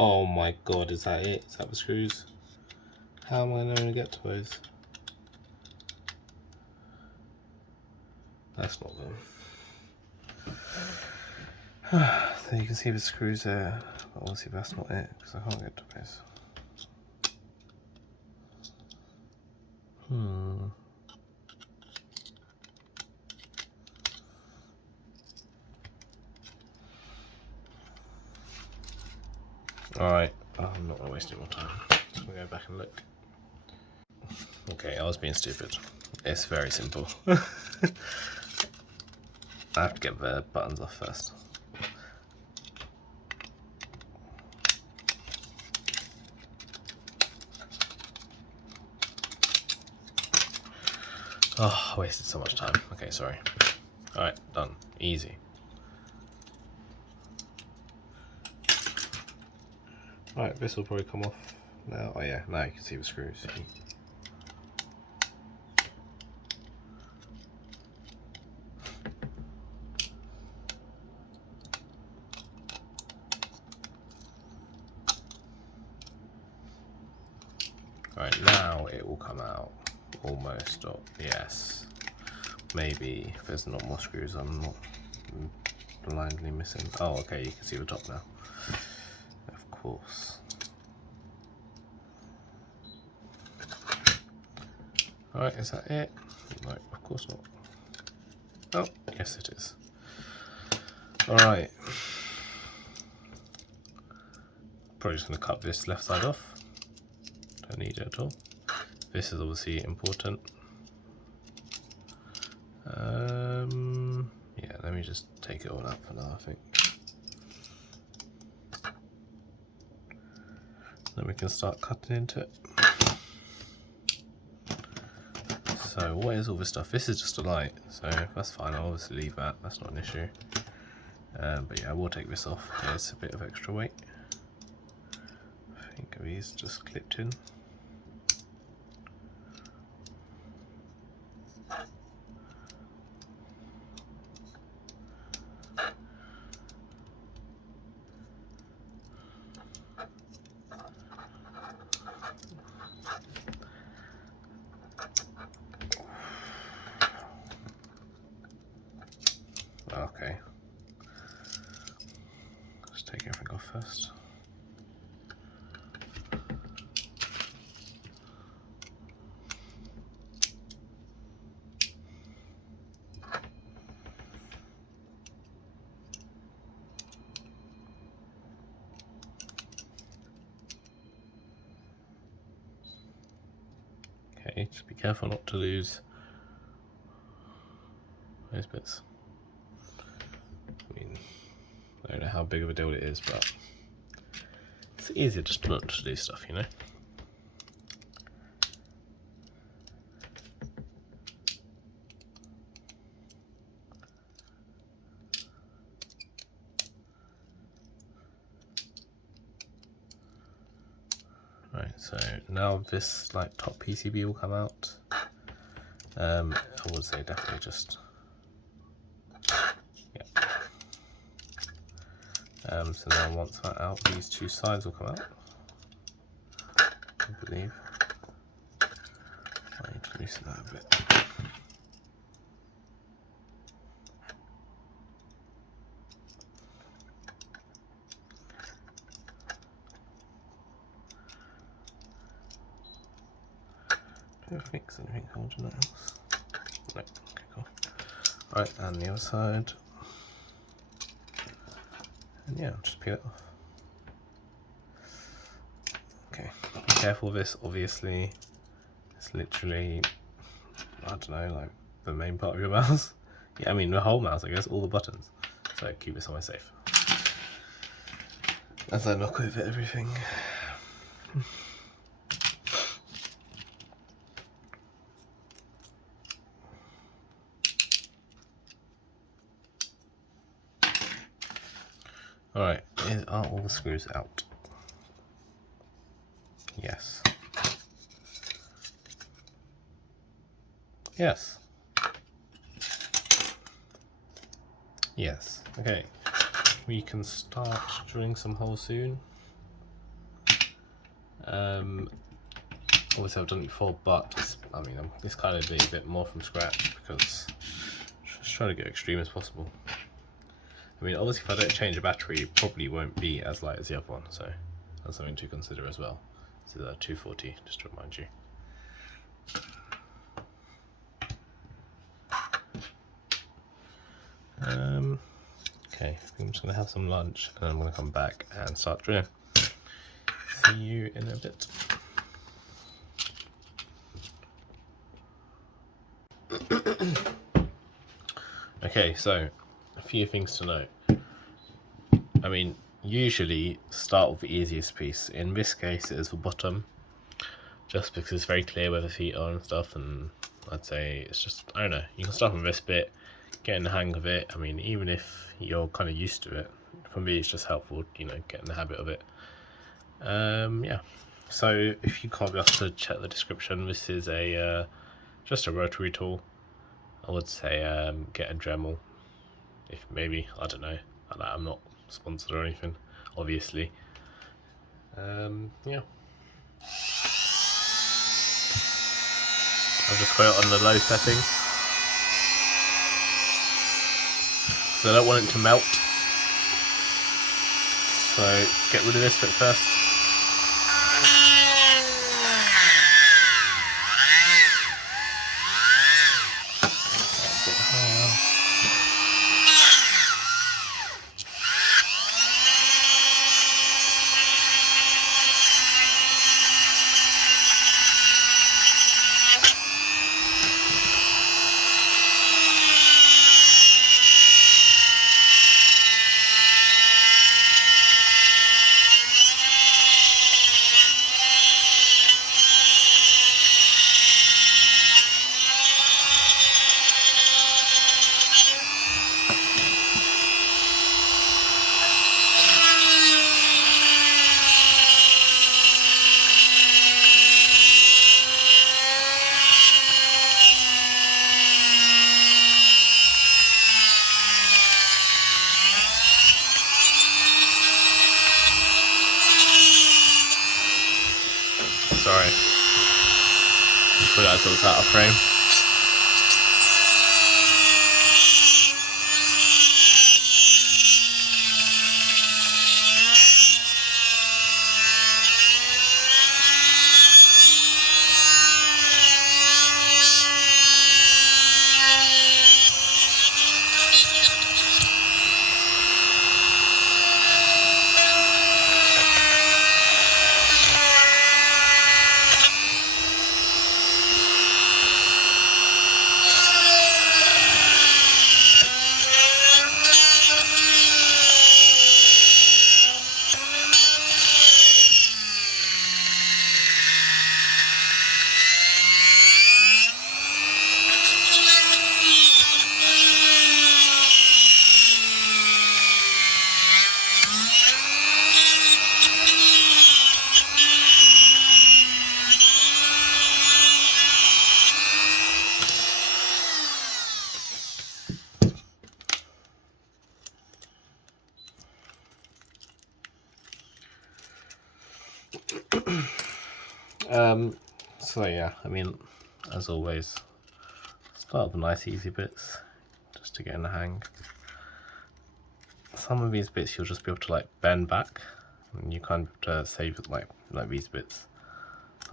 Oh my god, is that it? Is that the screws? How am I going to get to those? That's not them. So you can see the screws there, but obviously that's not it, because I can't get to those. Alright, I'm not going to waste any more time. Just going to go back and look. Okay, I was being stupid. It's very simple. I have to get the buttons off first. Oh, I wasted so much time. Okay, sorry. Alright, done. Easy. Alright, this will probably come off now. Oh yeah, now you can see the screws. Right, now it will come out. Almost. Oh, yes. Maybe if there's not more screws I'm not blindly missing. Oh, okay, you can see the top now. Of course. Alright, is that it? No, of course not. Oh, yes it is. Alright. Probably just going to cut this left side off. Don't need it at all. This is obviously important. Yeah, let me just take it all out for now, I think. Then we can start cutting into it. So what is all this stuff? This is just a light, so that's fine. I'll obviously leave that. That's not an issue. But yeah, I will take this off. It's a bit of extra weight. I think these just clipped in. Okay. Let's take everything off first. Okay, just be careful not to lose those bits. I mean, I don't know how big of a deal it is, but it's easier just not to do stuff, you know? Right, so now this like top PCB will come out. I would say definitely just, So now once that's out, these two sides will come out, I believe. I need to loosen that a bit. Do I fix anything holding that else? No, okay, cool. Right, and the other side. And yeah, I'll just peel it off. Okay, be careful of this, obviously. It's literally, I don't know, like the main part of your mouse. Yeah, I mean the whole mouse, I guess, all the buttons. So keep it somewhere safe. As I knock over everything. Alright, are all the screws out? Yes. Yes. Yes. Okay. We can start drilling some holes soon. Obviously I've done it before, but I mean I'm just kind of doing a bit more from scratch because I'm just trying to get extreme as possible. I mean obviously if I don't change the battery it probably won't be as light as the other one, so that's something to consider as well. This is a 240, just to remind you. Okay, I'm just going to have some lunch and then I'm going to come back and start drilling. See you in a bit. Okay, so a few things to note. I mean, usually start with the easiest piece. In this case it is the bottom, just because it's very clear where the feet are and stuff, and I'd say it's just, I don't know, you can start from this bit, getting the hang of it. I mean, even if you're kind of used to it, for me it's just helpful, you know, getting the habit of it. Yeah, so if you can't be asked to check the description, this is a just a rotary tool. I would say get a Dremel, if maybe, I don't know, I'm not sponsored or anything, obviously. Yeah, I'll just put it on the low setting, so I don't want it to melt. So get rid of this bit first. Sorry, just realised I was out of frame. So yeah, I mean, as always, start with nice easy bits, just to get in the hang. Some of these bits you'll just be able to like bend back, and you kind of save it like these bits.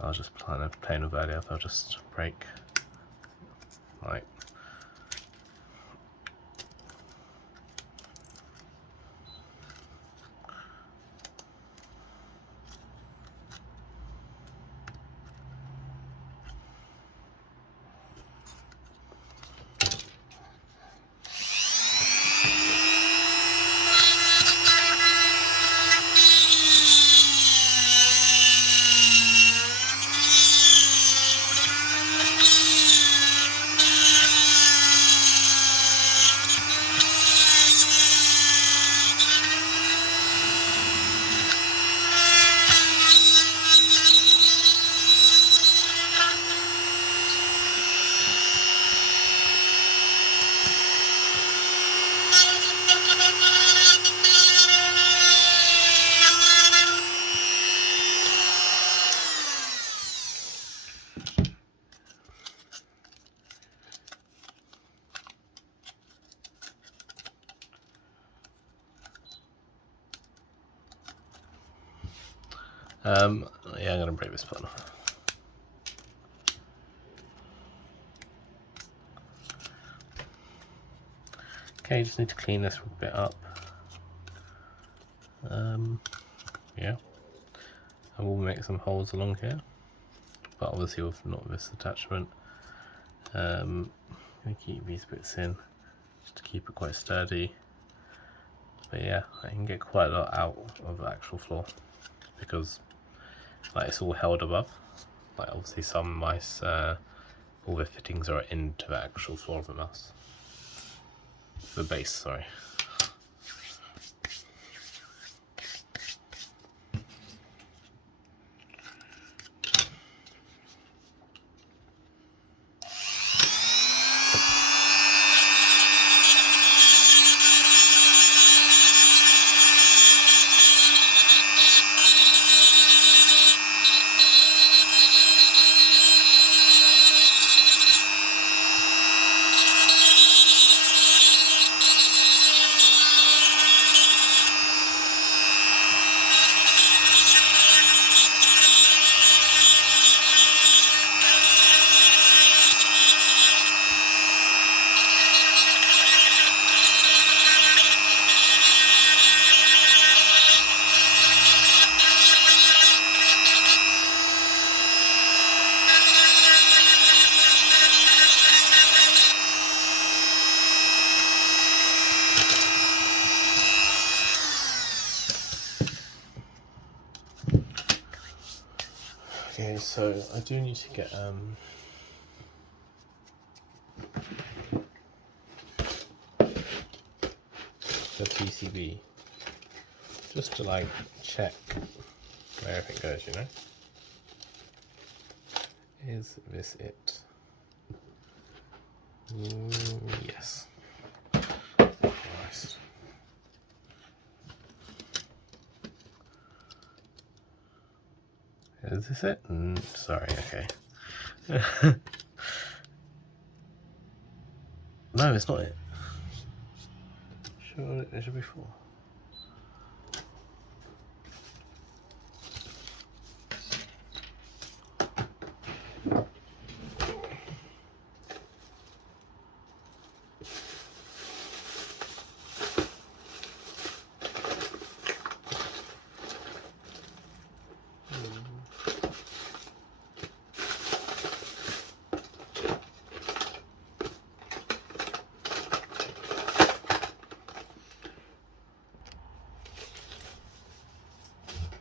I was just playing with earlier, they'll just break. Like, yeah, I'm gonna break this button. Okay, just need to clean this a bit up. Yeah, I will make some holes along here, but obviously with not this attachment. I'm gonna keep these bits in just to keep it quite sturdy. But yeah, I can get quite a lot out of the actual floor because like it's all held above. Like obviously some mice, all the fittings are into the actual floor of the mouse. The base, sorry. Okay, so I do need to get the PCB just to like check where everything goes, you know? Is this it? Yes. Christ. Is this it? Sorry, okay. No, it's not it. Sure, it should be 4.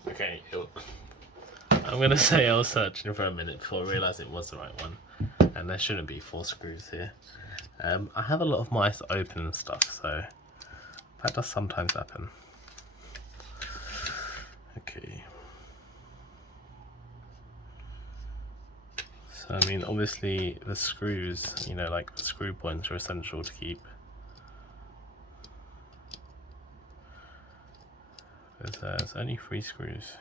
Okay, I'm gonna say I was searching for a minute before I realised it was the right one, and there shouldn't be 4 screws here. I have a lot of mice open and stuff, so that does sometimes happen. Okay. So I mean, obviously the screws, you know, like the screw points are essential to keep. There's only 3 screws.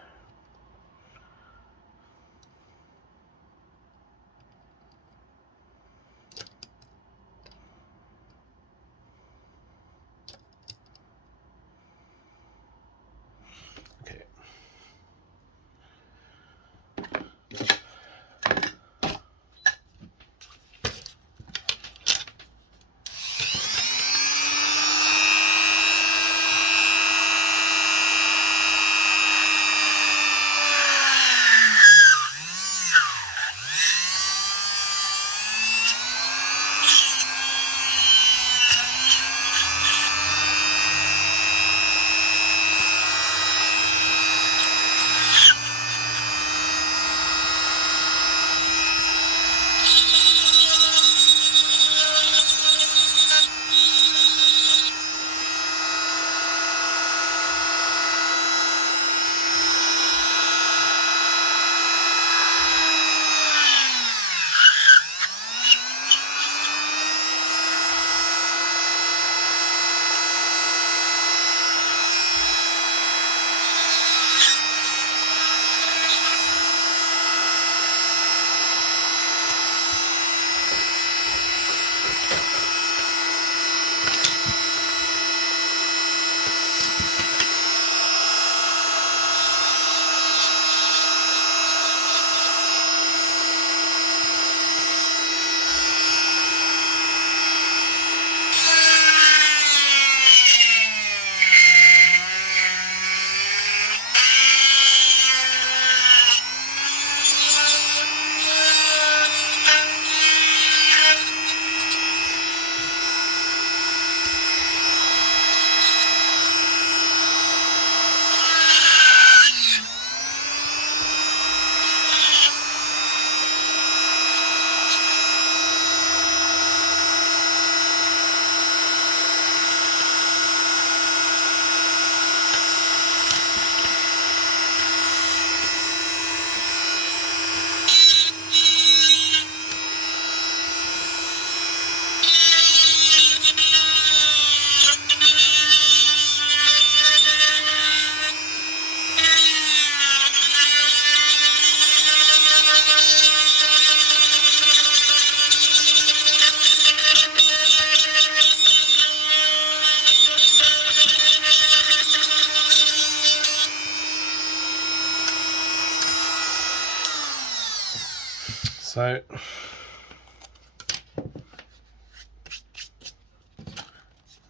So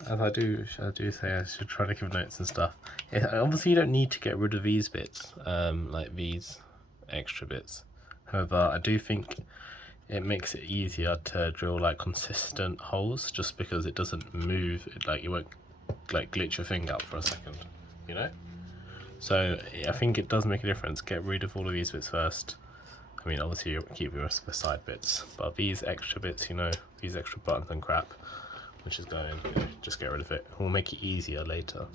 as I do say, I should try to give notes and stuff. Obviously you don't need to get rid of these bits, like these extra bits. However, I do think it makes it easier to drill like consistent holes, just because it doesn't move, like you won't like glitch your finger up for a second, you know? So I think it does make a difference. Get rid of all of these bits first. I mean, obviously you keep the rest of the side bits, but these extra bits, you know, these extra buttons and crap, which is going, you know, just get rid of it. We'll make it easier later.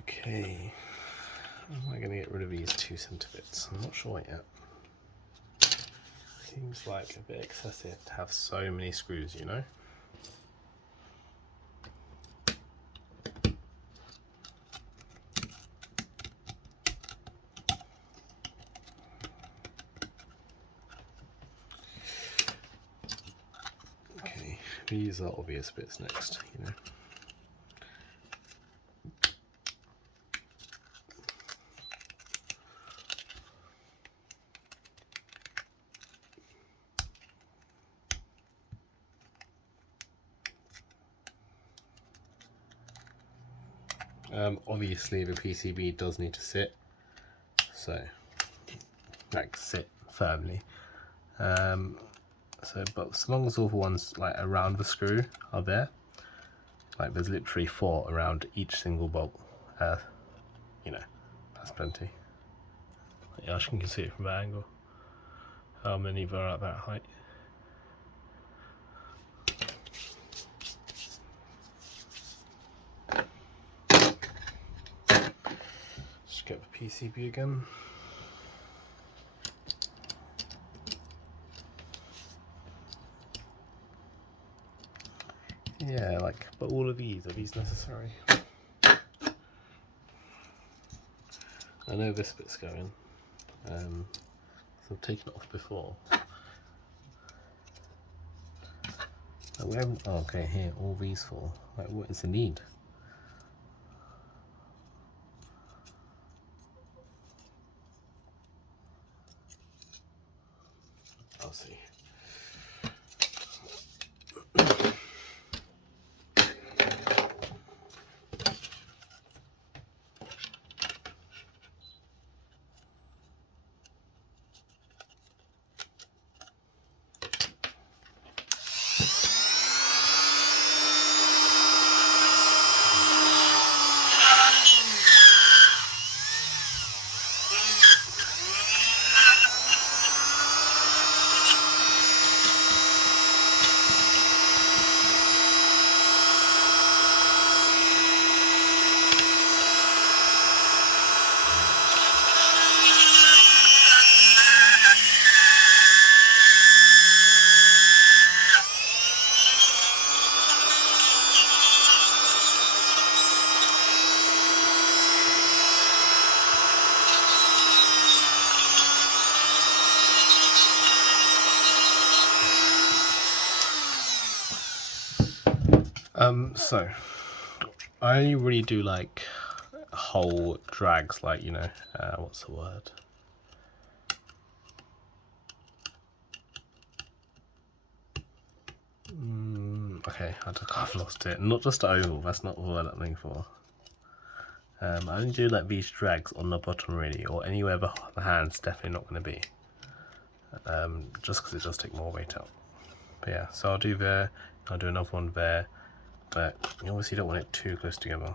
Okay, how am I going to get rid of these 2cm bits? I'm not sure yet. Seems like a bit excessive to have so many screws, you know? Okay, these are obvious bits next, you know? Obviously the PCB does need to sit, so like sit firmly. But as long as all the ones like around the screw are there, like there's literally 4 around each single bolt, you know, that's plenty. Yeah, I can see it from that angle, how many are at that height. Just get the PCB again. Yeah, like, but all of these, are these necessary? I know this bit's going, so I've taken it off before. Like, we haven't, oh, okay, here, all these 4. Like, what is the need? I'll see. So I only really do like whole drags, like, you know, what's the word? Okay, I've lost it. Not just oval, that's not the word I'm looking for. I only do like these drags on the bottom really, or anywhere behind the hand's definitely not going to be. Just because it does take more weight out. But yeah, so I'll do there, I'll do another one there, but you obviously don't want it too close together.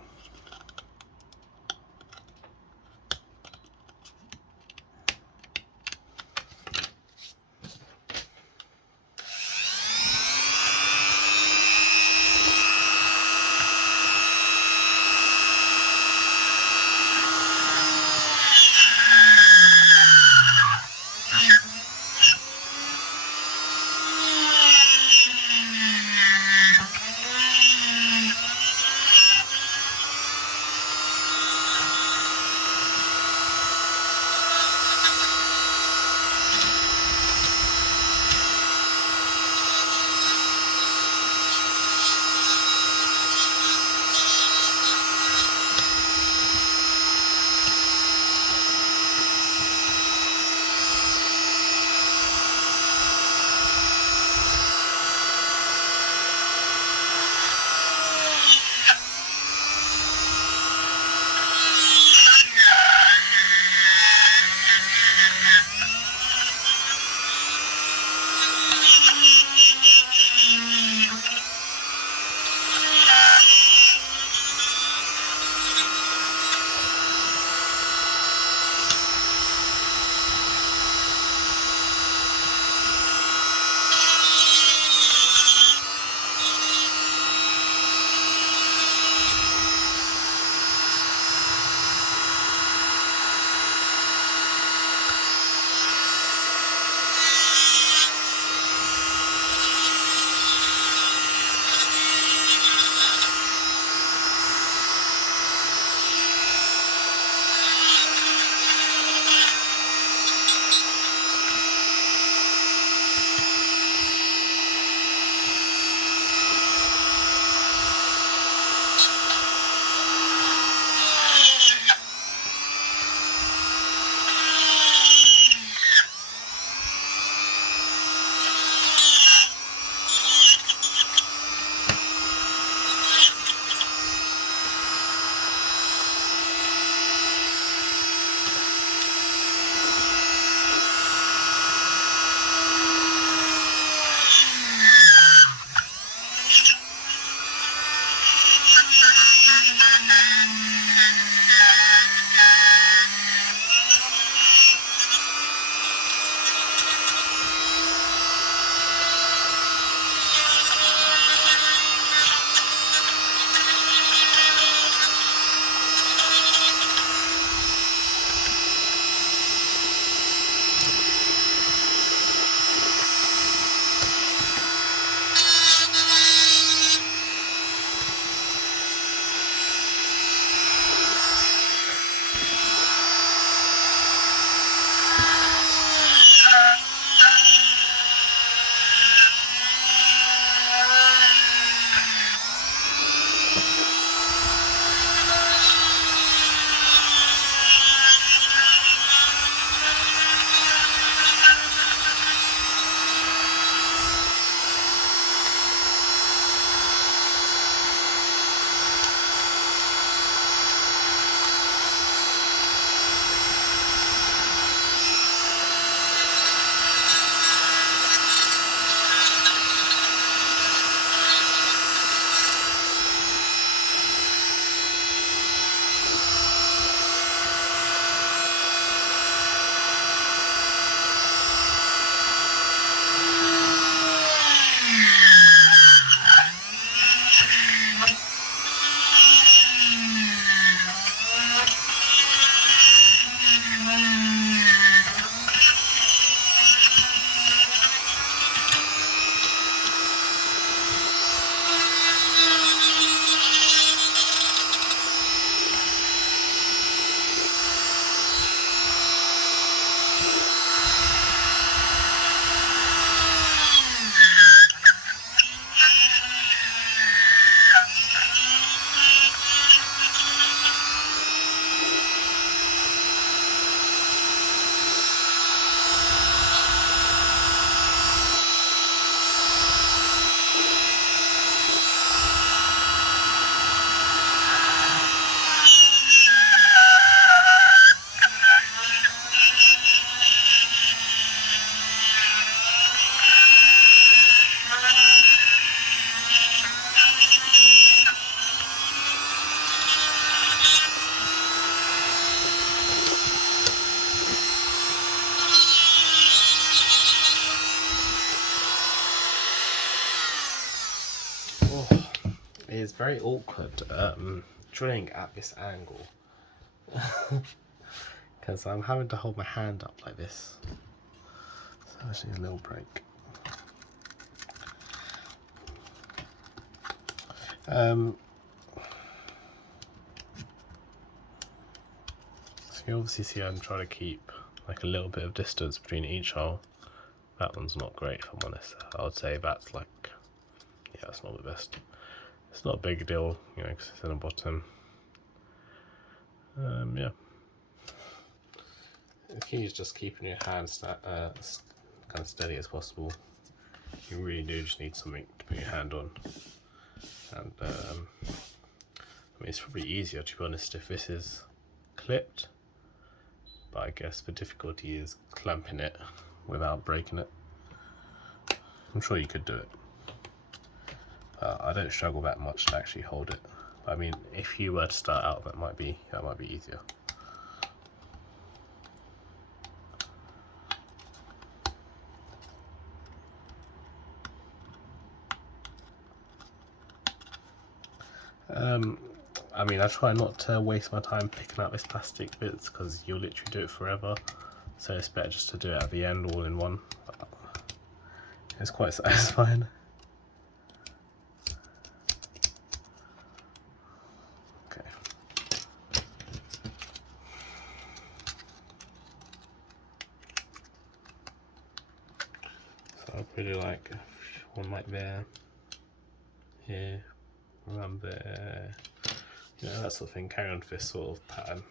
is very awkward drilling at this angle because I'm having to hold my hand up like this. So actually a little break. So you obviously see I'm trying to keep like a little bit of distance between each hole. That one's not great, if I'm honest. I would say that's like, yeah, that's not the best. It's not a big deal, you know, because it's in the bottom. Yeah. The key is just keeping your hands kind of steady as possible. You really do just need something to put your hand on. And I mean, it's probably easier, to be honest, if this is clipped. But I guess the difficulty is clamping it without breaking it. I'm sure you could do it. I don't struggle that much to actually hold it. I mean, if you were to start out, that might be easier. I mean, I try not to waste my time picking out these plastic bits because you'll literally do it forever. So it's better just to do it at the end all in one. It's quite satisfying. Okay. So I'll put it like one like there, here, around there, you know, that sort of thing. Carry on with this sort of pattern.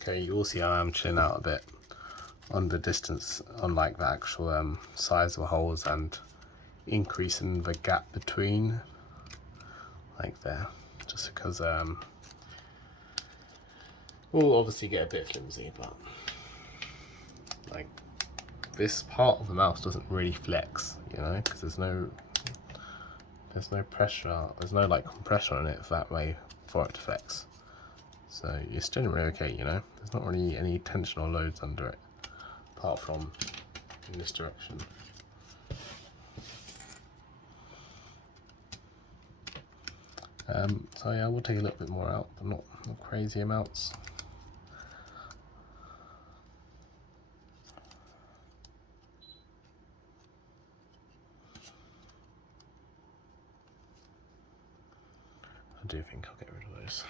Okay, you will see I am chilling out a bit on the distance, on like the actual size of the holes, and increasing the gap between, like there, just because we'll obviously get a bit flimsy, but like this part of the mouse doesn't really flex, you know, because there's no pressure, there's no like compression on it that way for it to flex. So it's generally okay, you know. There's not really any tension or loads under it, apart from in this direction. So yeah, we'll take a little bit more out, but not crazy amounts. I do think I'll get rid of those.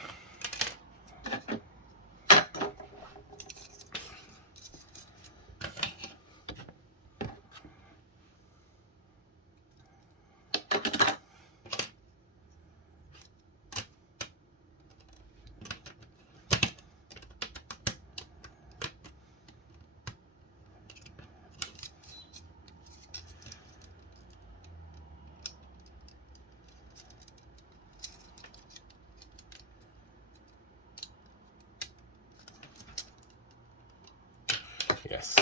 Yes.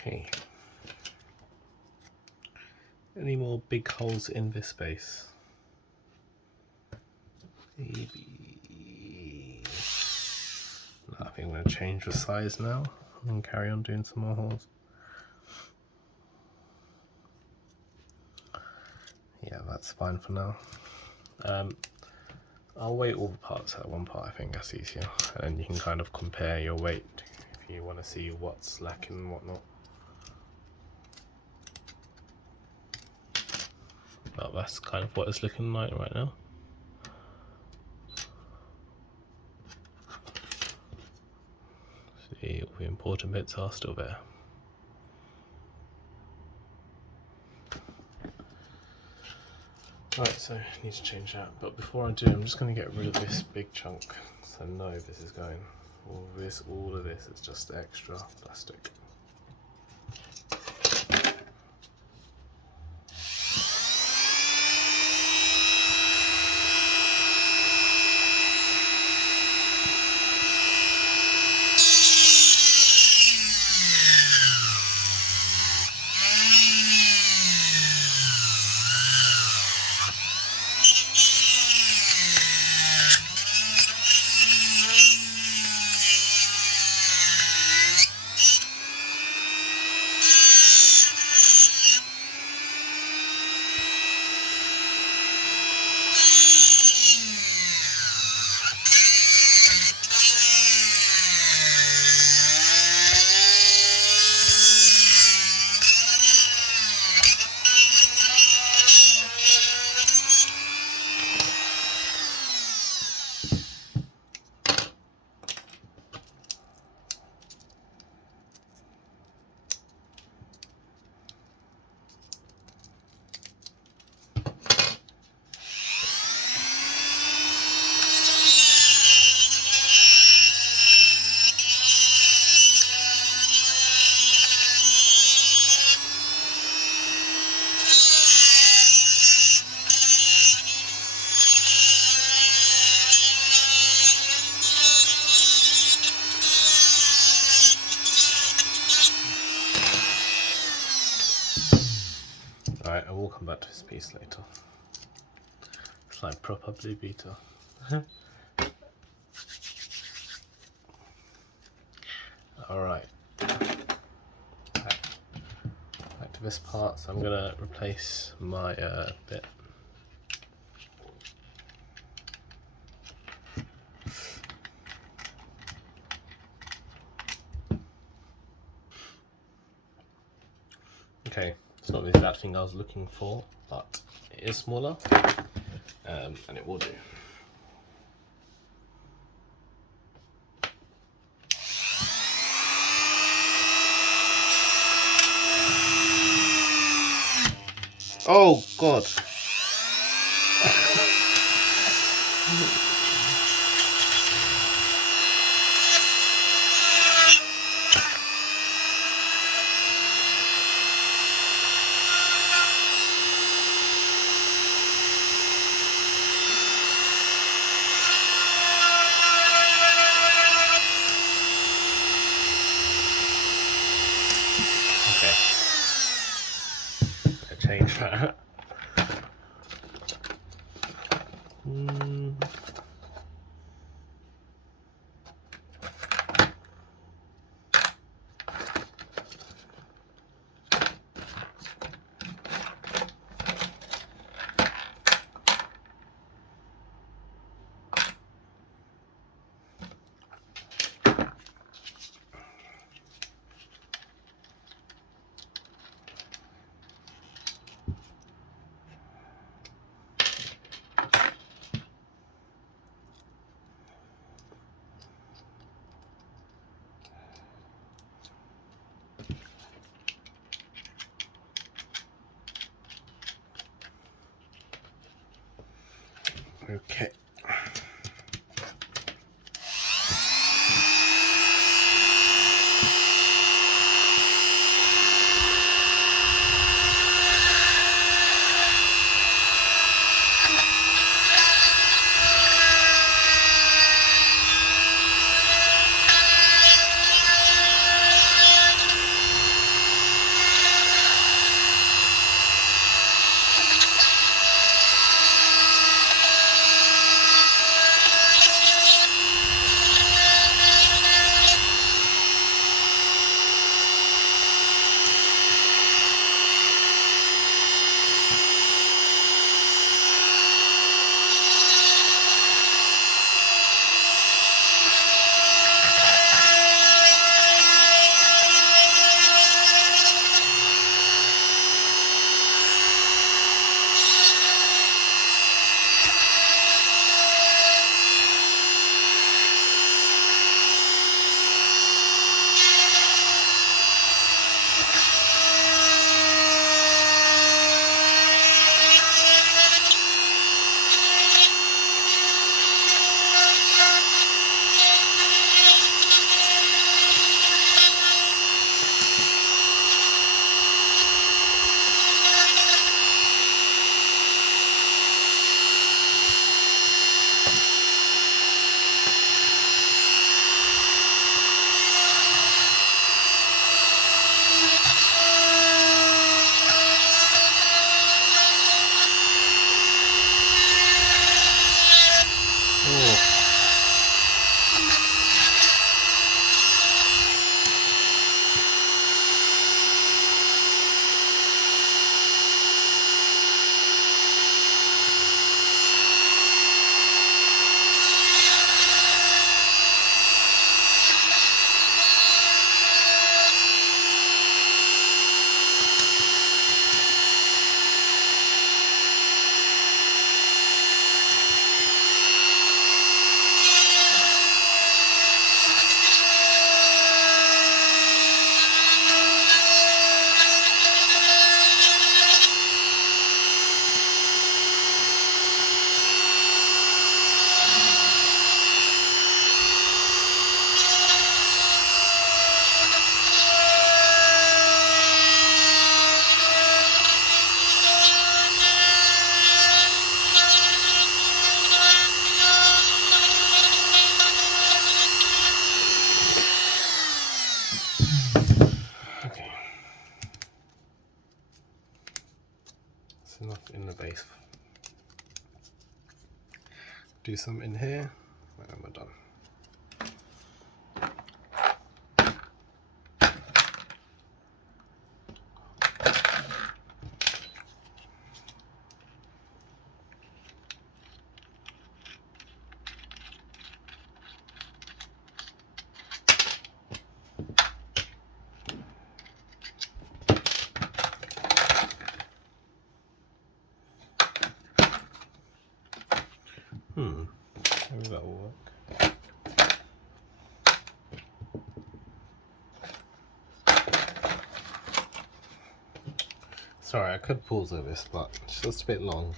Okay. Any more big holes in this space? Maybe. No, I think I'm going to change the size now and carry on doing some more holes. Yeah, that's fine for now. I'll weigh all the parts at one part. I think that's easier, and then you can kind of compare your weight if you want to see what's lacking and whatnot. Well, that's kind of what it's looking like right now. See, all the important bits are still there. Right, so I need to change that, but before I do, I'm just going to get rid of this big chunk, so I know this is going. All of this is just extra plastic. Right, I will come back to this piece later. It's like proper blue beater. Alright. Back to this part, so I'm gonna replace my bit. Okay, it's not the exact thing I was looking for, but it is smaller, and it will do. Oh God. Okay. I change that. Okay. Okay. That's enough in the base. Do some in here, and we're done. Maybe that will work. Sorry, I could pause over this, but it's just a bit long.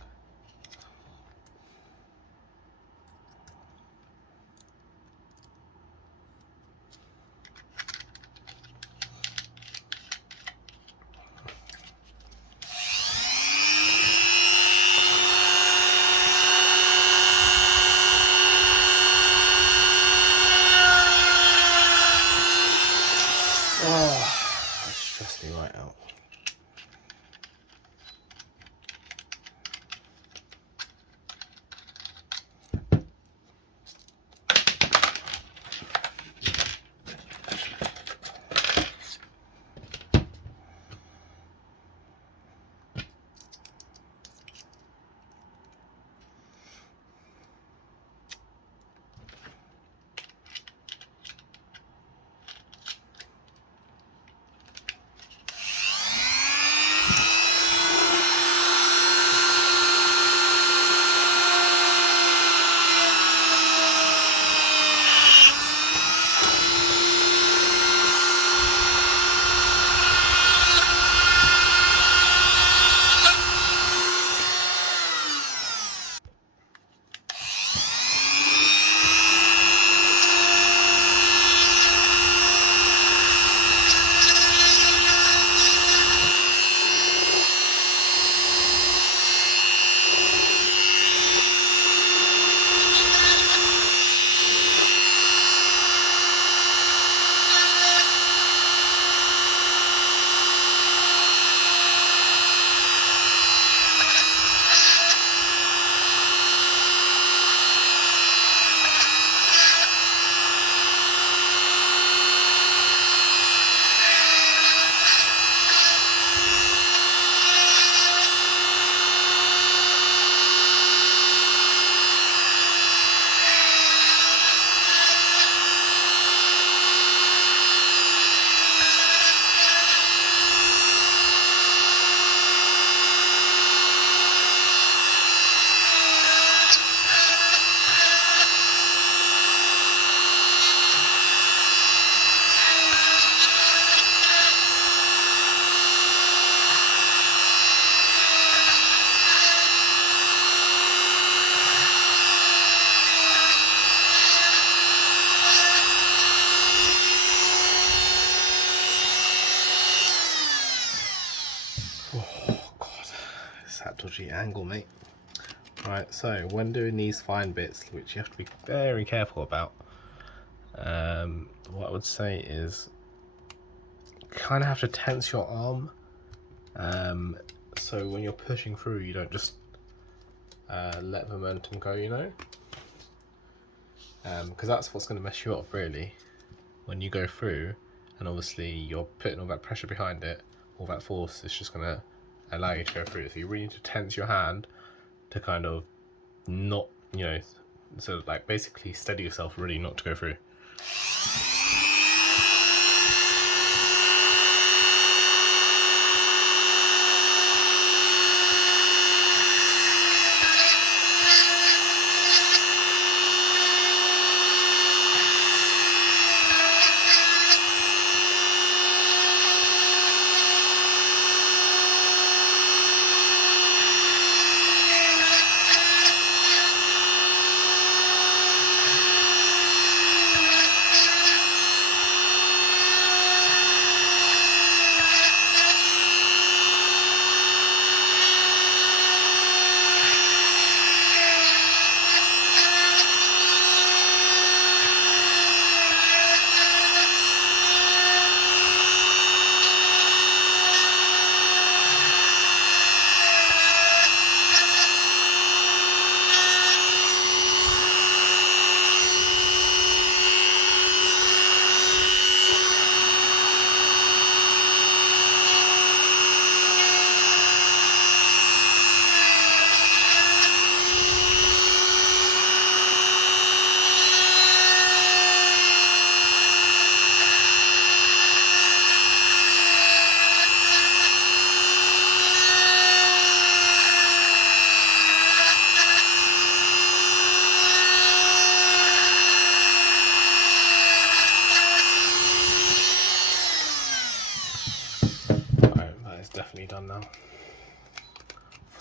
Oh, that stressed me right out. Dodgy angle, mate. Right, so when doing these fine bits, which you have to be very careful about, what I would say is kind of have to tense your arm, so when you're pushing through you don't just let the momentum go, you know, because that's what's going to mess you up really when you go through, and obviously you're putting all that pressure behind it, all that force is just going to allow you to go through. So you really need to tense your hand to kind of not, you know, so like basically steady yourself really not to go through.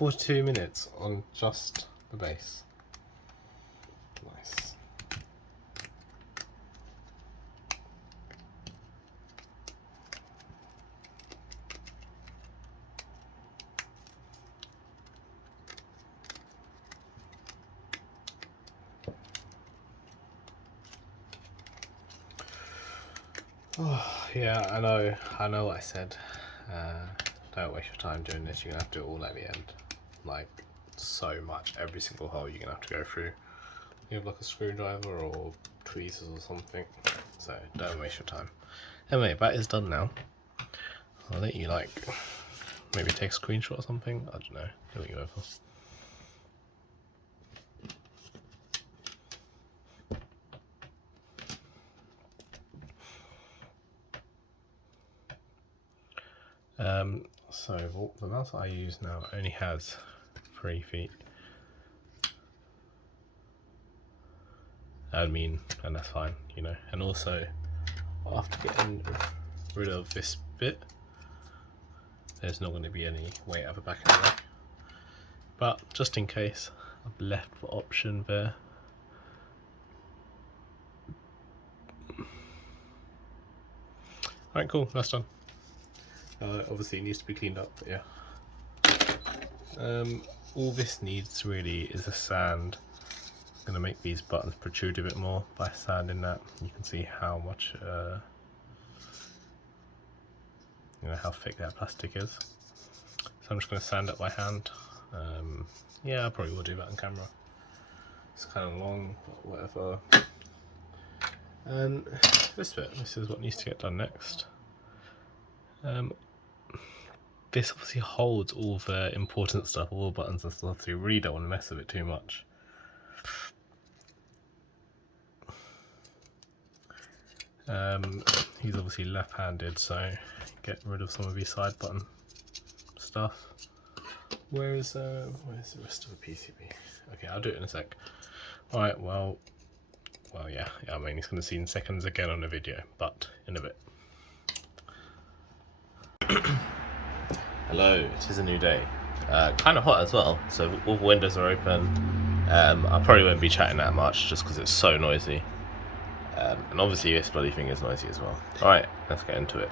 42 minutes on just the base. Nice. Oh, yeah, I know what I said. Don't waste your time doing this. You're gonna have to do it all at the end. Like, so much. Every single hole you're gonna have to go through. You have like a screwdriver or tweezers or something. So don't waste your time. Anyway, that is done now. I'll let you like maybe take a screenshot or something. I don't know. Do what you go for. So the mouse I use now only has 3 feet. And that's fine, you know. And also, after getting rid of this bit, there's not going to be any weight at the back of the rack. But just in case, I've left the option there. Alright, cool, that's done. Obviously it needs to be cleaned up, but yeah. All this needs really is a sand. I'm going to make these buttons protrude a bit more by sanding that. You can see how much, you know, how thick that plastic is. So I'm just going to sand it by hand. Yeah, I probably will do that on camera. It's kind of long, but whatever. And this bit, this is what needs to get done next. This obviously holds all the important stuff, all the buttons and stuff, so you really don't want to mess with it too much. He's obviously left-handed, so get rid of some of his side button stuff. Where's the rest of the PCB? Okay, I'll do it in a sec. Alright, well yeah, I mean, it's going to see in seconds again on the video, but in a bit. Hello, it is a new day. Kind of hot as well, so all the windows are open. I probably won't be chatting that much just because it's so noisy. And obviously this bloody thing is noisy as well. Alright, let's get into it.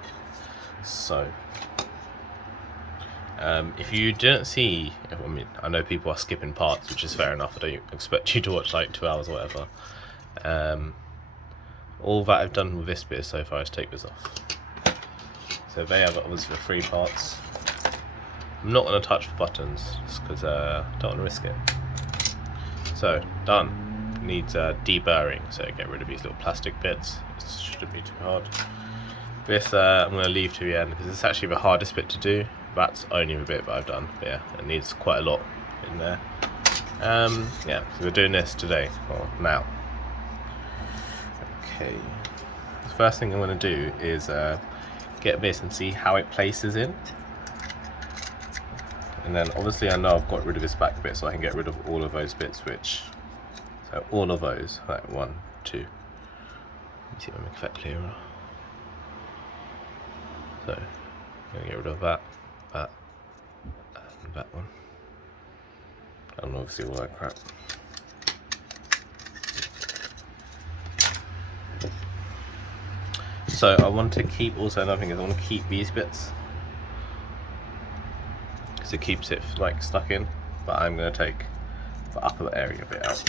So, if you didn't see, I mean, I know people are skipping parts, which is fair enough. I don't expect you to watch like 2 hours or whatever. All that I've done with this bit so far is take this off. So they have obviously the 3 parts. I'm not going to touch the buttons just because I don't want to risk it. So, done. Needs deburring, so get rid of these little plastic bits. It shouldn't be too hard. This I'm going to leave to the end because it's actually the hardest bit to do. That's only the bit that I've done, but yeah, it needs quite a lot in there. Yeah, so we're doing this today, or now. Okay, the first thing I'm going to do is get this and see how it places in. And then obviously I know I've got rid of this back bit, so I can get rid of all of those bits, so all of those, like 1, 2. Let me see if I make that clearer. So, I'm going to get rid of that, and that one. And obviously all that crap. So I want to keep, also another thing is I want to keep these bits. Because it keeps it like stuck in, but I'm going to take the upper area bit out.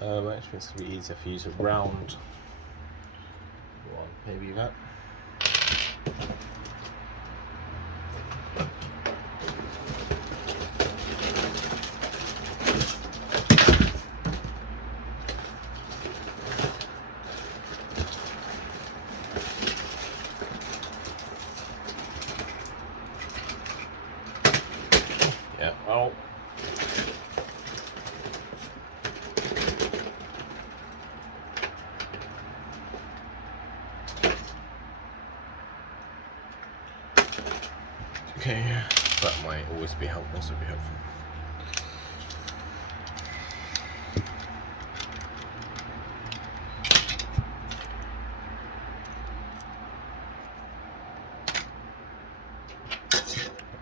I actually think it's going to be easier if you use a round one, maybe that. Yeah, well. Okay, that might always be helpful. Also be helpful.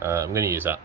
I'm going to use that.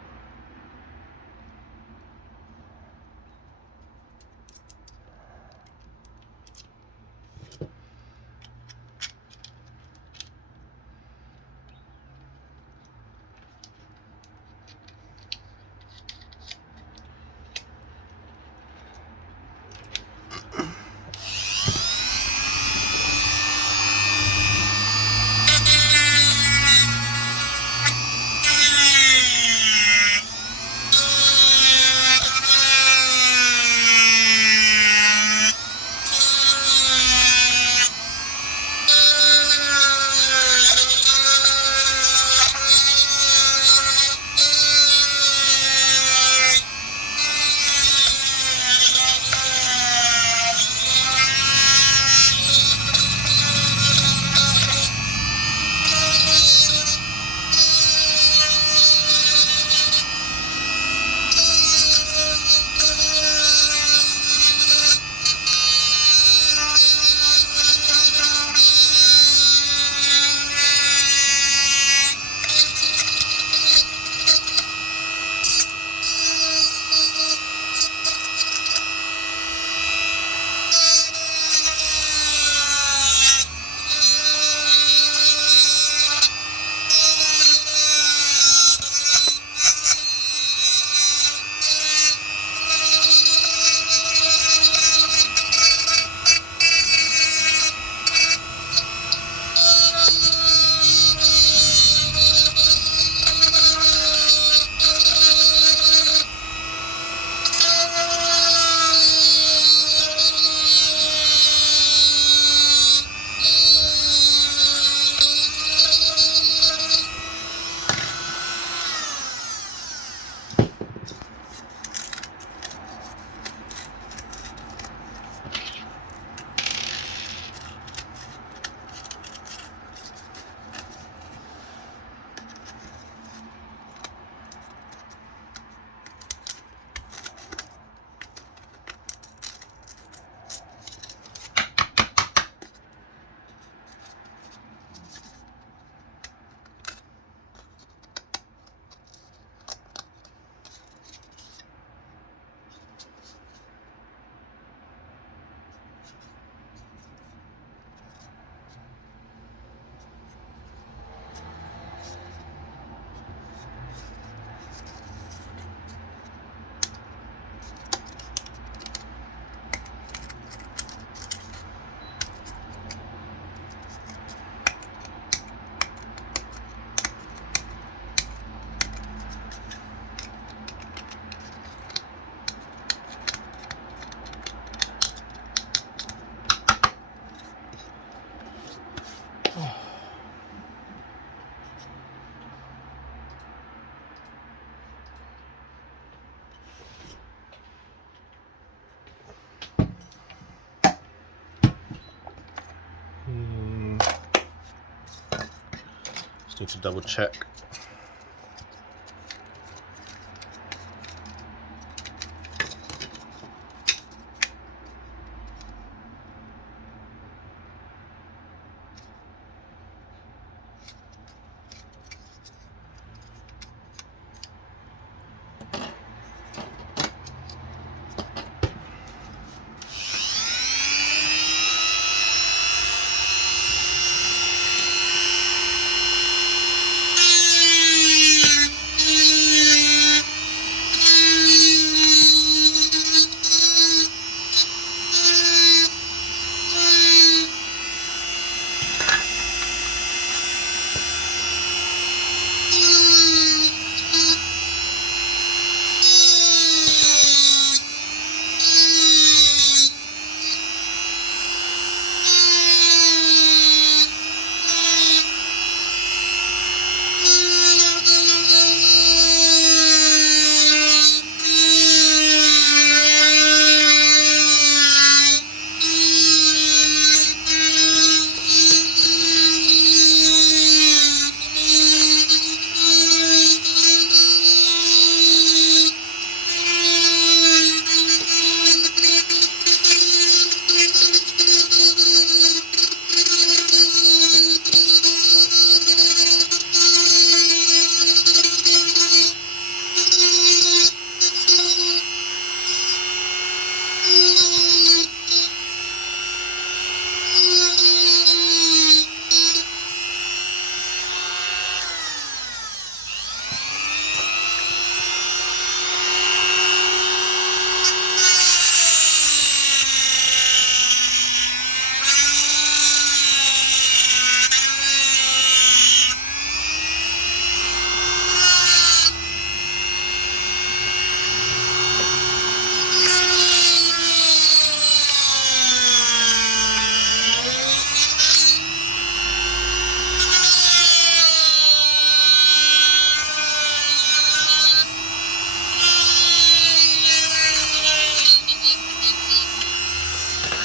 Just need to double check.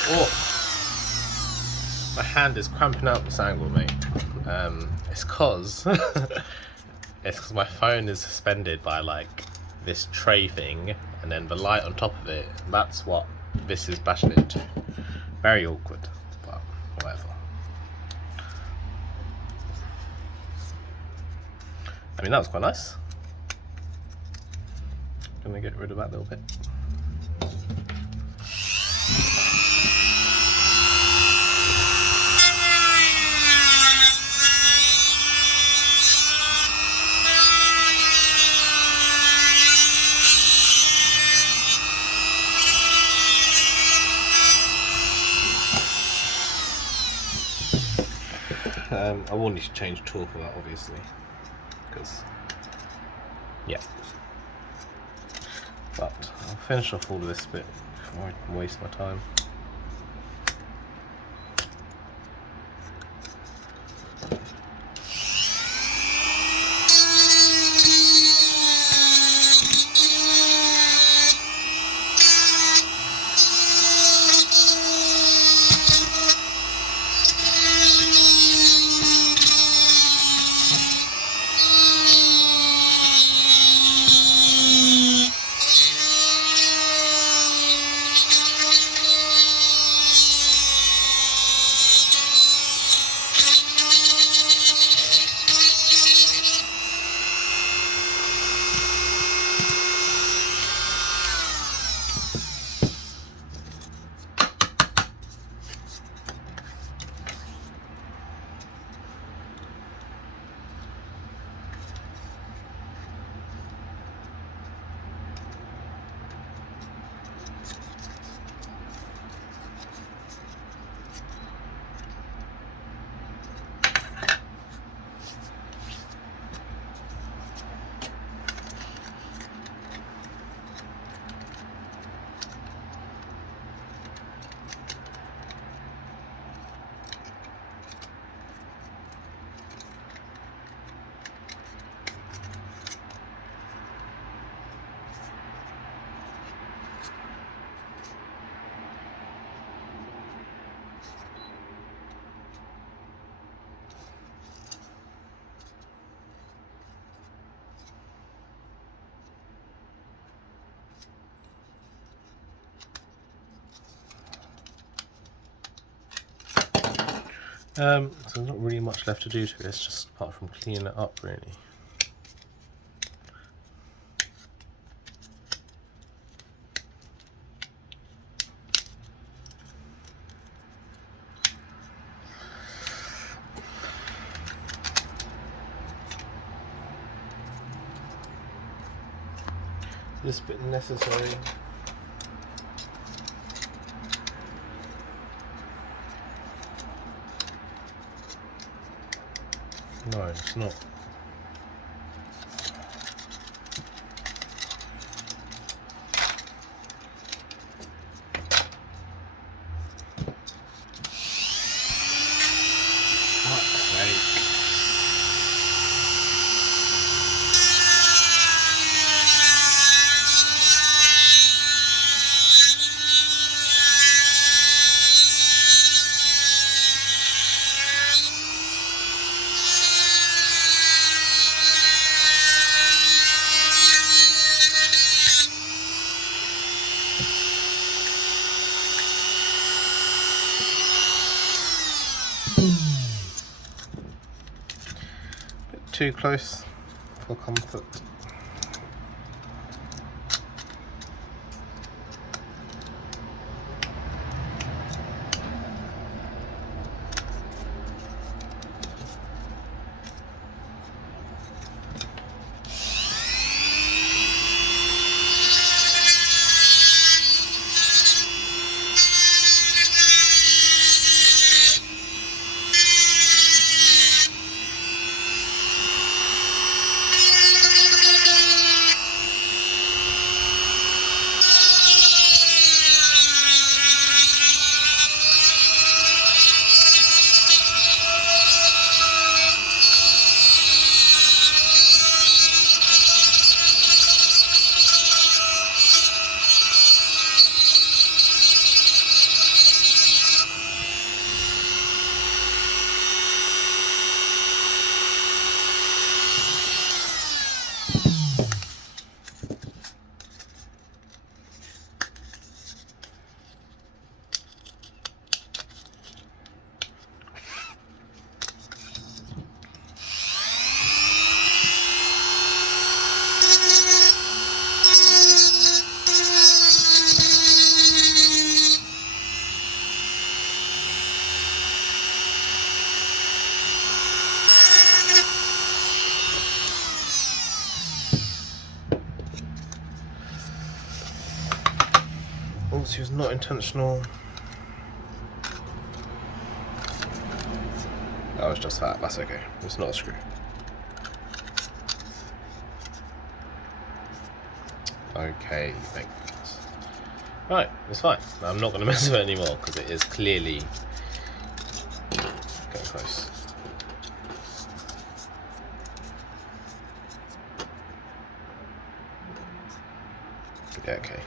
Oh, my hand is cramping out this angle, mate. It's cause my phone is suspended by like this tray thing, and then the light on top of it. That's what this is bashing into. Very awkward, but whatever. I mean, that was quite nice. Gonna get rid of that little bit. I will need to change tool for that, obviously, because yeah. But I'll finish off all of this bit before I waste my time. So there's not really much left to do to this, just apart from cleaning it up, really. This bit necessary. No, it's not. Fuck's sake. Bit too close for comfort. not intentional. That was just that. That's okay. It's not a screw. Okay, thanks. Right, it's fine. I'm not going to mess with it anymore because it is clearly getting close. Yeah, okay.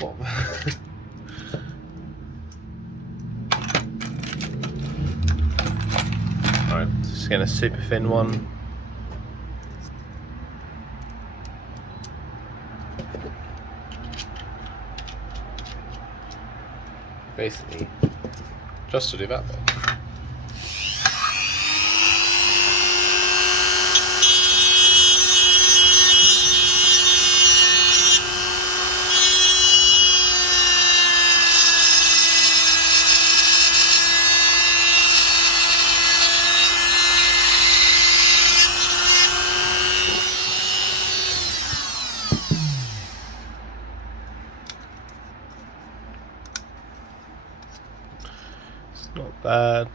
What? Alright, just getting a super thin one. Basically, just to do that bit. Not bad.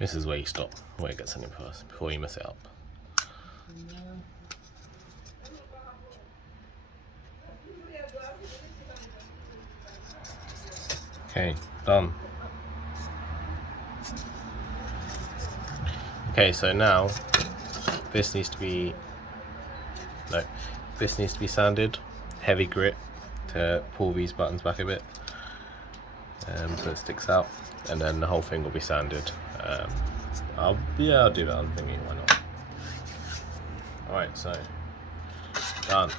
This is where you stop, where it gets any first, before you mess it up. Okay, done. Okay, so now this needs to be sanded, heavy grit to pull these buttons back a bit, so it sticks out, and then the whole thing will be sanded. I'll do that. I'm thinking, why not? All right, so done.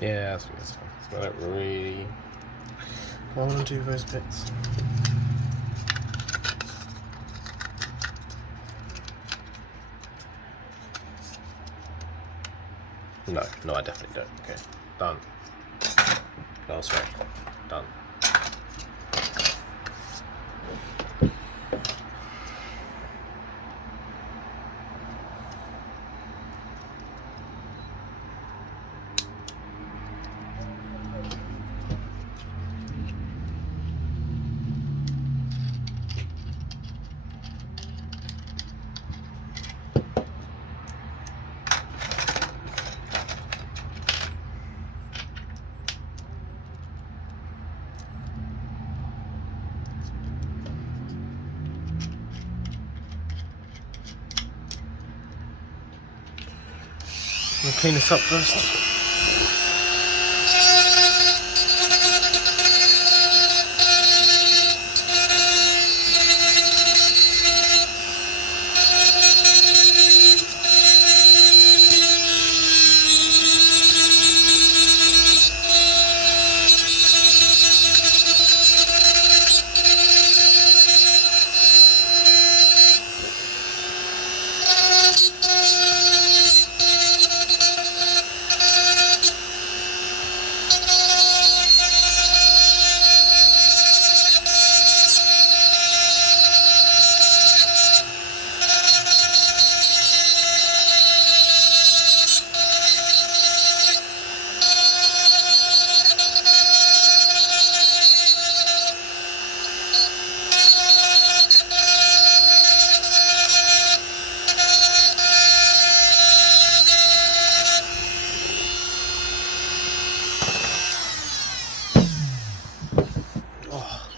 Yeah, that's fine. I don't really want to do those bits. No, I definitely don't. Okay, done. Oh, sorry, done. I'm gonna clean this up first.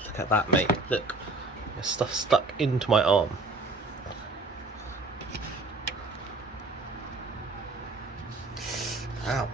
Look at that, mate. Look, there's stuff stuck into my arm. Ow.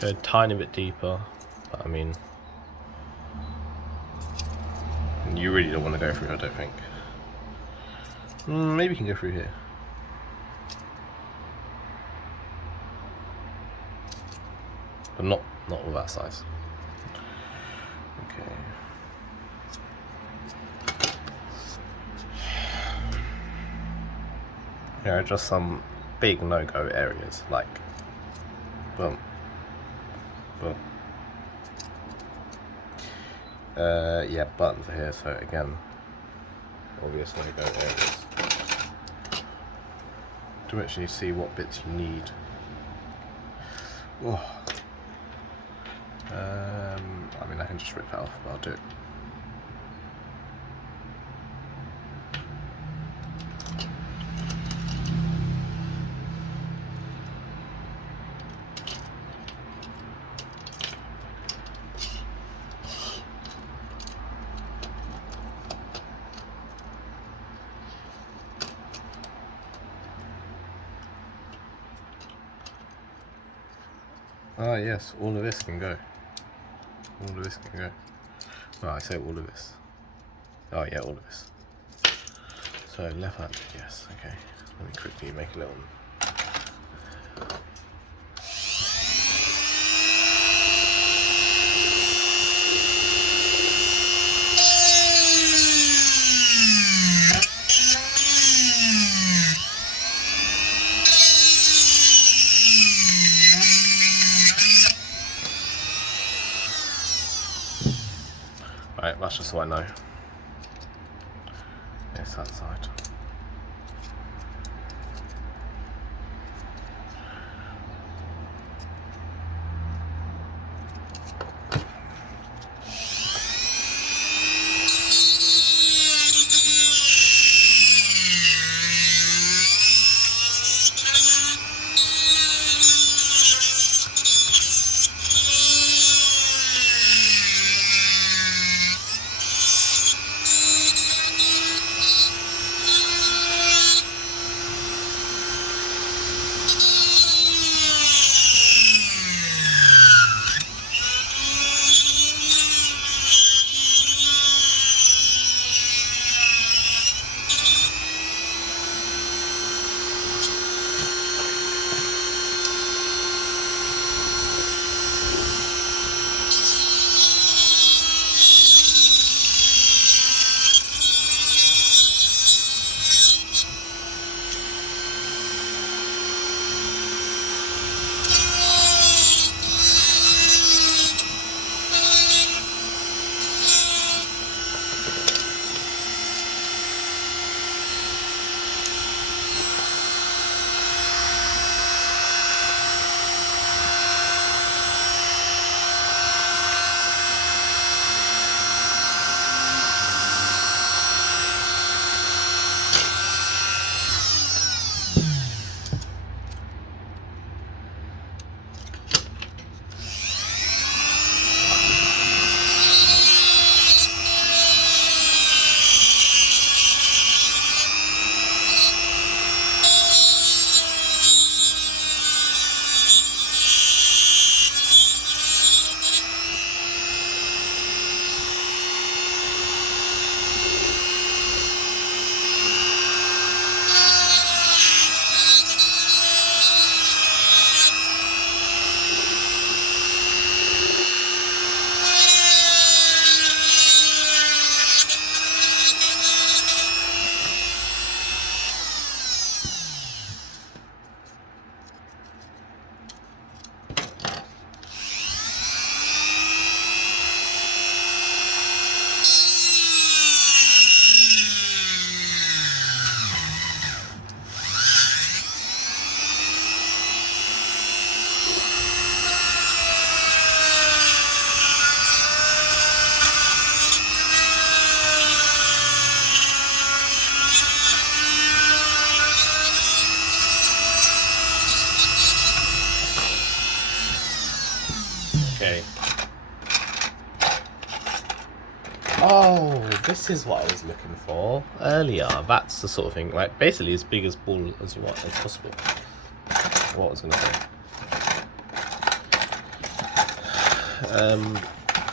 Go a tiny bit deeper, but I mean, you really don't want to go through, I don't think. Maybe you can go through here. But not all that size. Okay. Here are just some big no-go areas, like boom. Yeah, buttons are here, so again, obvious no-go areas. To actually see what bits you need. Oh. I mean, I can just rip that off, but I'll do it. Ah yes, all of this can go. All of this can go. Well, I say all of this. Oh yeah, all of this. So left hand, yes, okay. Let me quickly make a little... Right, that's just so I know. Yes, that side. Okay. Oh, this is what I was looking for earlier. That's the sort of thing, like basically as big as ball as possible. What I was gonna say.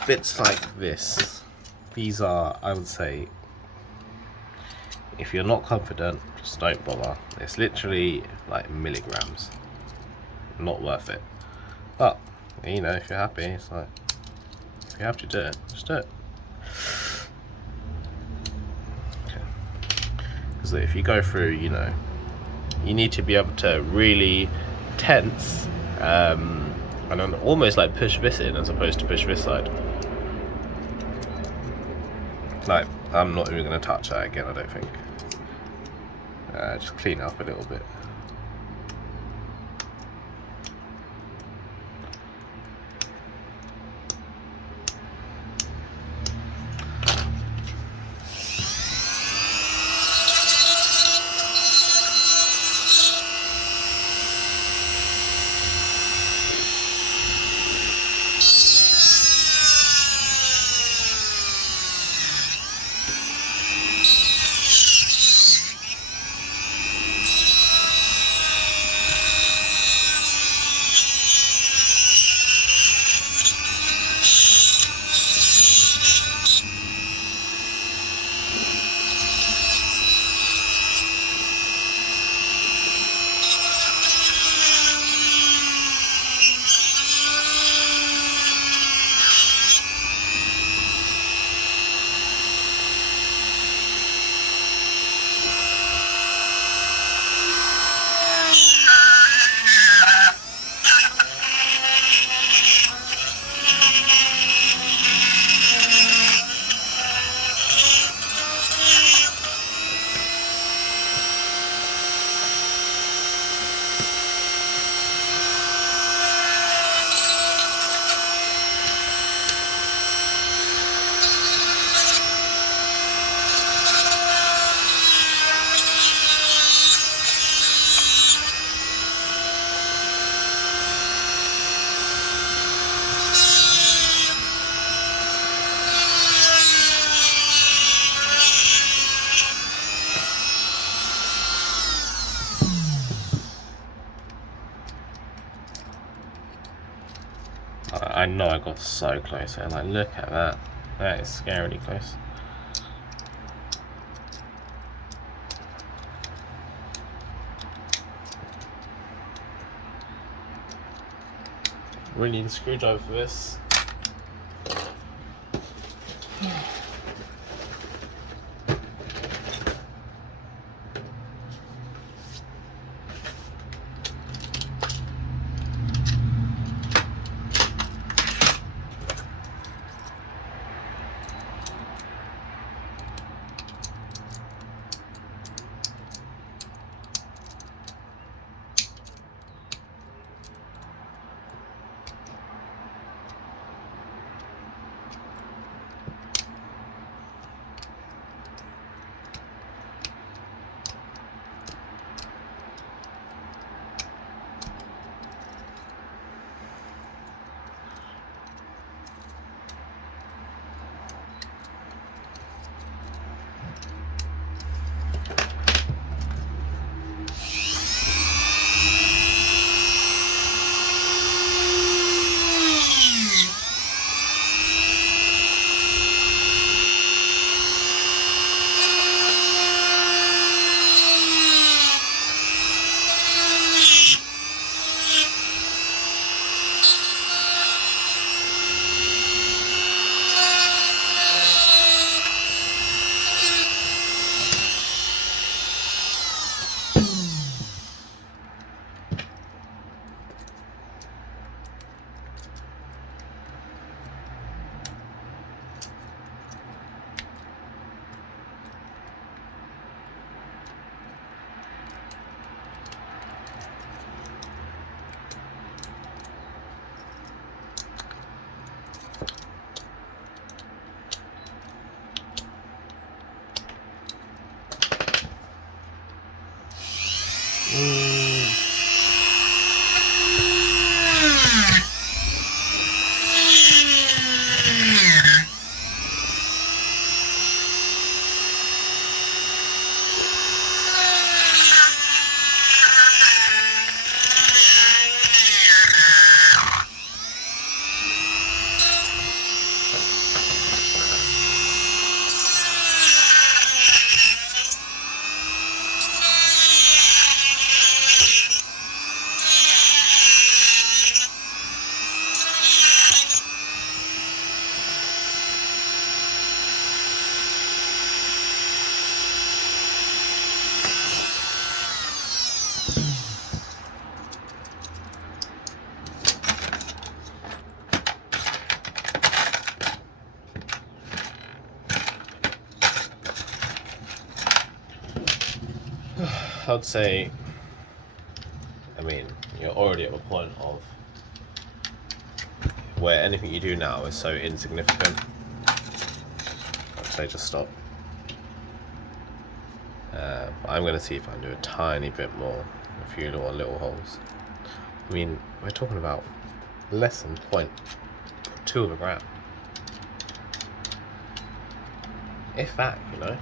Bits like this. These are, I would say, if you're not confident, just don't bother. It's literally like milligrams. Not worth it. But you know, if you're happy, it's like, if you have to do it, just do it. Because if you go through, you know, you need to be able to really tense and then almost like push this in as opposed to push this side. Like, I'm not even going to touch that again, I don't think. Just clean up a little bit. I know I got so close here, like look at that. That is scarily close. Really need a screwdriver for this. I'd say, I mean, you're already at the point of where anything you do now is so insignificant. I'd say just stop. I'm going to see if I can do a tiny bit more, a few little holes. I mean, we're talking about less than 0.2 of a gram. If that, you know.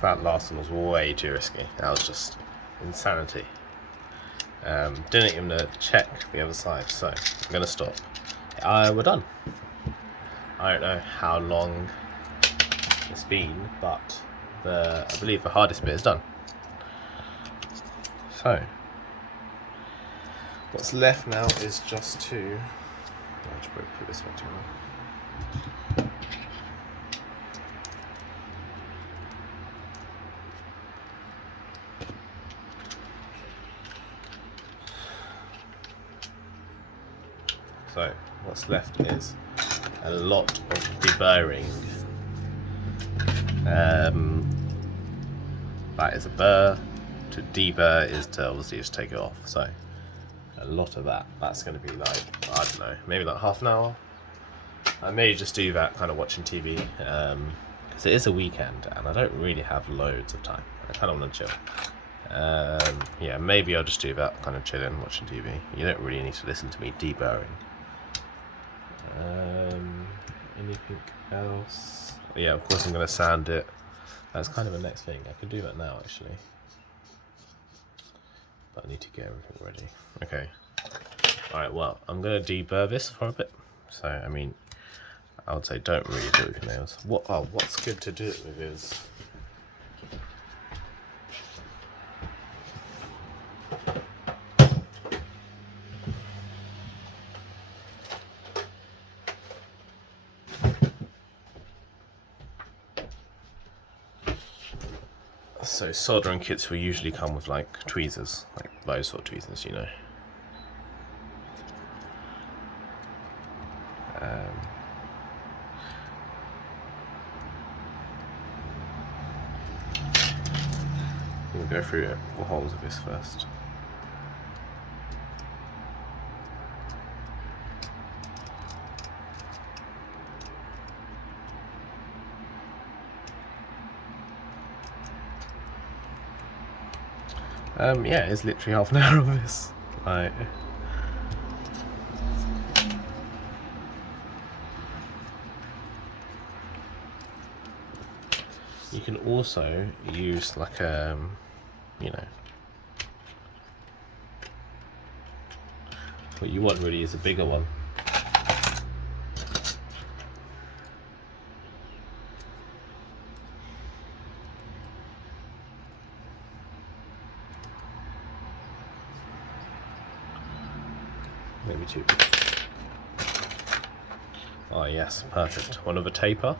That last one was way too risky. That was just insanity. Didn't even check the other side, so I'm gonna stop. We're done. I don't know how long it's been, but I believe the hardest bit is done. So what's left now is just to put this one together. So what's left is a lot of deburring. That is a burr. To deburr is to obviously just take it off. So a lot of that's going to be like, I don't know, maybe like half an hour. I may just do that kind of watching TV, because it is a weekend and I don't really have loads of time. I kind of want to chill. Yeah, maybe I'll just do that, kind of chilling, watching TV. You don't really need to listen to me deburring. Anything else? Yeah, of course I'm going to sand it. That's kind of the next thing. I could do that now actually, but I need to get everything ready. Okay. Alright, well, I'm going to deburr this for a bit. So, I mean, I would say don't really do it with your nails. What's good to do it with is so soldering kits will usually come with like tweezers, like those sort of tweezers, you know. We'll go through the holes of this first. Yeah, it's literally half an hour of this. Like, You can also use like a, you know, what you want really is a bigger one. Maybe too big. Oh yes, perfect. One of a taper.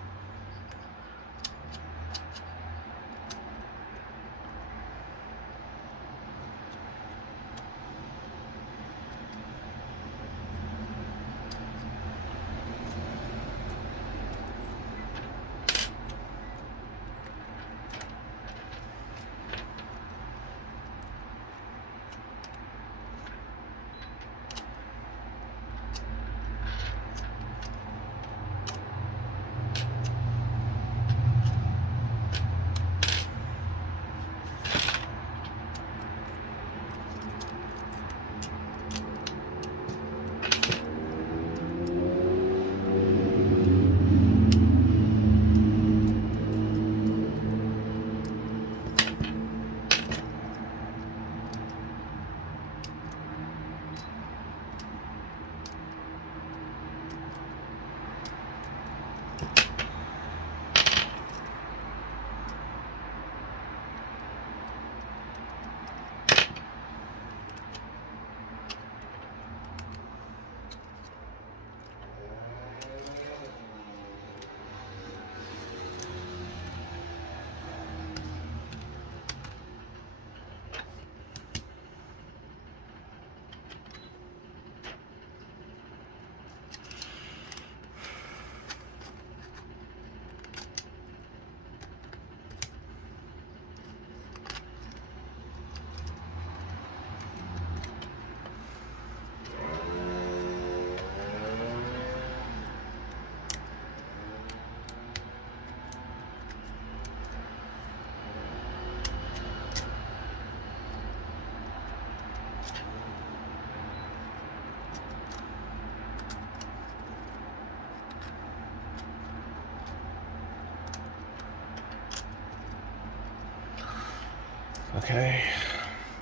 Okay,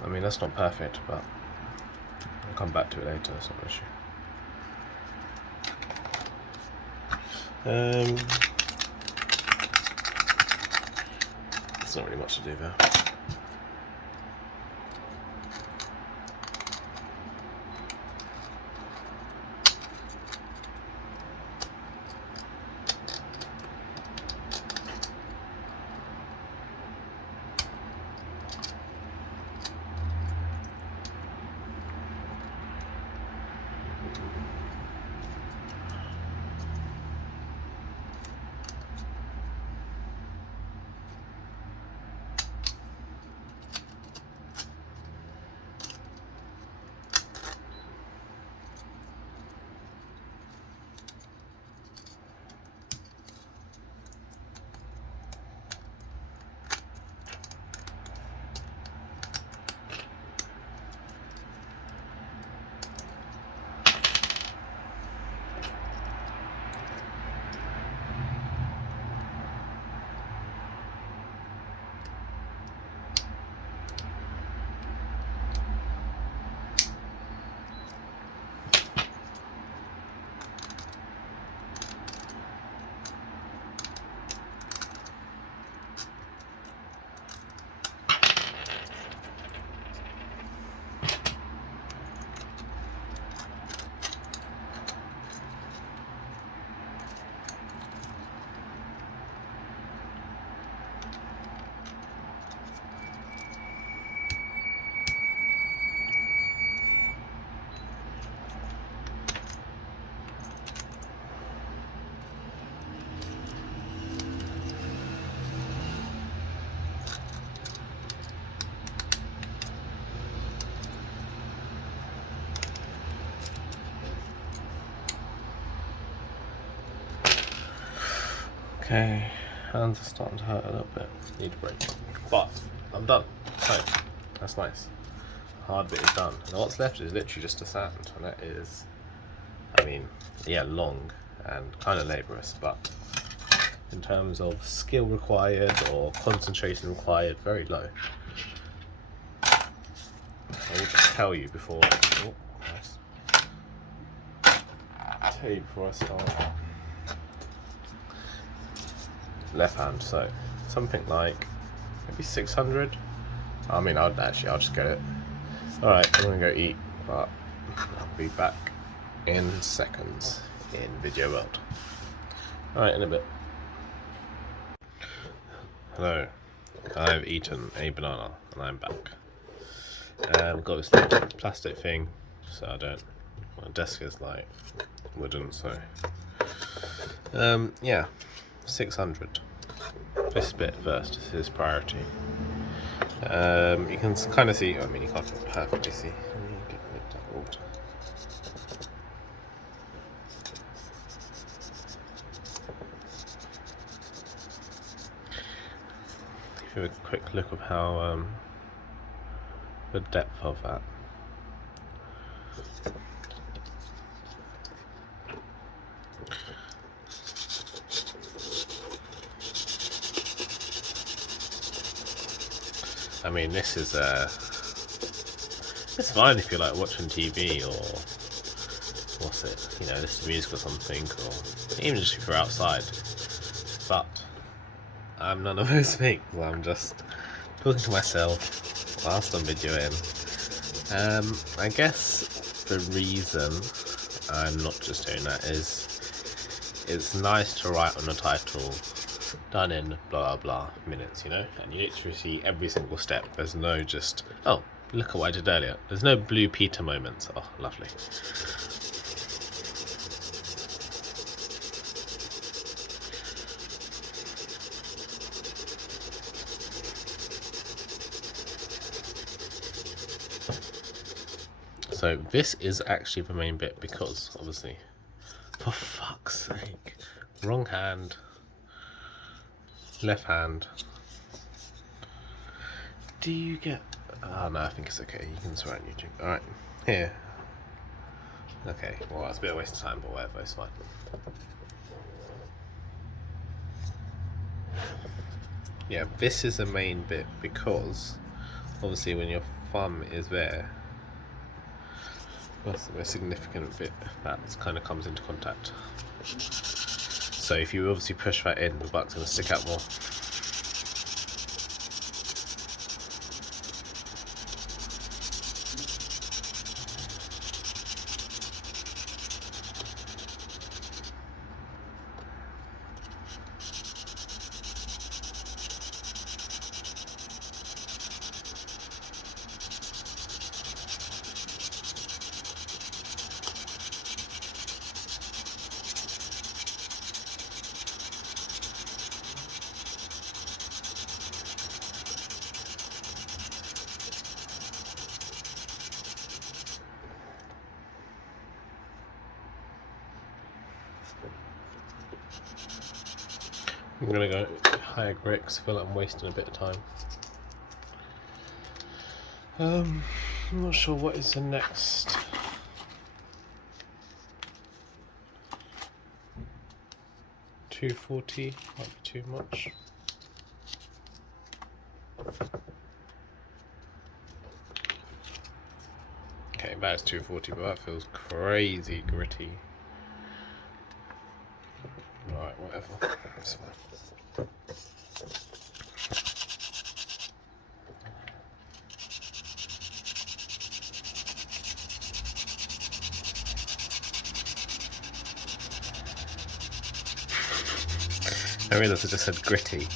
I mean that's not perfect, but I'll come back to it later, that's not an issue. There's not really much to do there. Okay, hands are starting to hurt a little bit. Need a break. But I'm done. So that's nice. Hard bit is done. Now what's left is literally just a sand, and that is, I mean, yeah, long and kind of laborious, but in terms of skill required or concentration required, very low. I will just tell you before. Oh, nice. Tell you before I start. Left hand, so something like maybe 600. I mean, I'll just get it. Alright, I'm gonna go eat, but I'll be back in seconds in video world. Alright, in a bit. Hello, I've eaten a banana and I'm back. Got this little plastic thing, so I don't. My desk is like wooden, so yeah, 600. This bit first. This is priority. You can kind of see. I mean, you can't perfectly see. Give you a quick look of how the depth of that. I mean, this is it's fine if you're like watching TV or what's it, you know, listen to music or something, or even just if you're outside. But I'm none of those things. I'm just talking to myself whilst I'm videoing. I guess the reason I'm not just doing that is it's nice to write on the title, done in blah blah minutes, you know, and you literally see every single step. There's no just, oh, look at what I did earlier. There's no Blue Peter moments. Oh, lovely. So this is actually the main bit because, obviously, for fuck's sake, wrong hand, left hand. Do you get... Oh no, I think it's okay. You can swear on YouTube. Alright, here. Okay, well that's a bit of a waste of time, but whatever, it's fine. Yeah, this is the main bit because, obviously, when your thumb is there, that's the most significant bit that kind of comes into contact. So if you obviously push that in, the butt's going to stick out more. I'm gonna go higher grit because I feel like I'm wasting a bit of time. I'm not sure what is the next. $240 might be too much. Okay, that's $240, but that feels crazy gritty. Right, whatever. That's fine. I realised I just said gritty.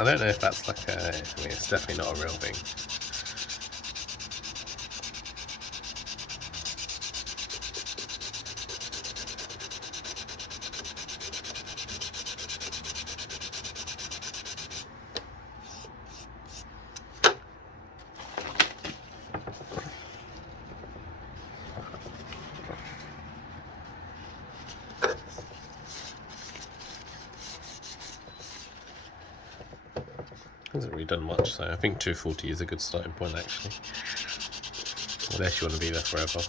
I don't know if that's like a... I mean, it's definitely not a real thing. Hasn't really done much, so I think 240 is a good starting point actually. Unless you want to be there forever.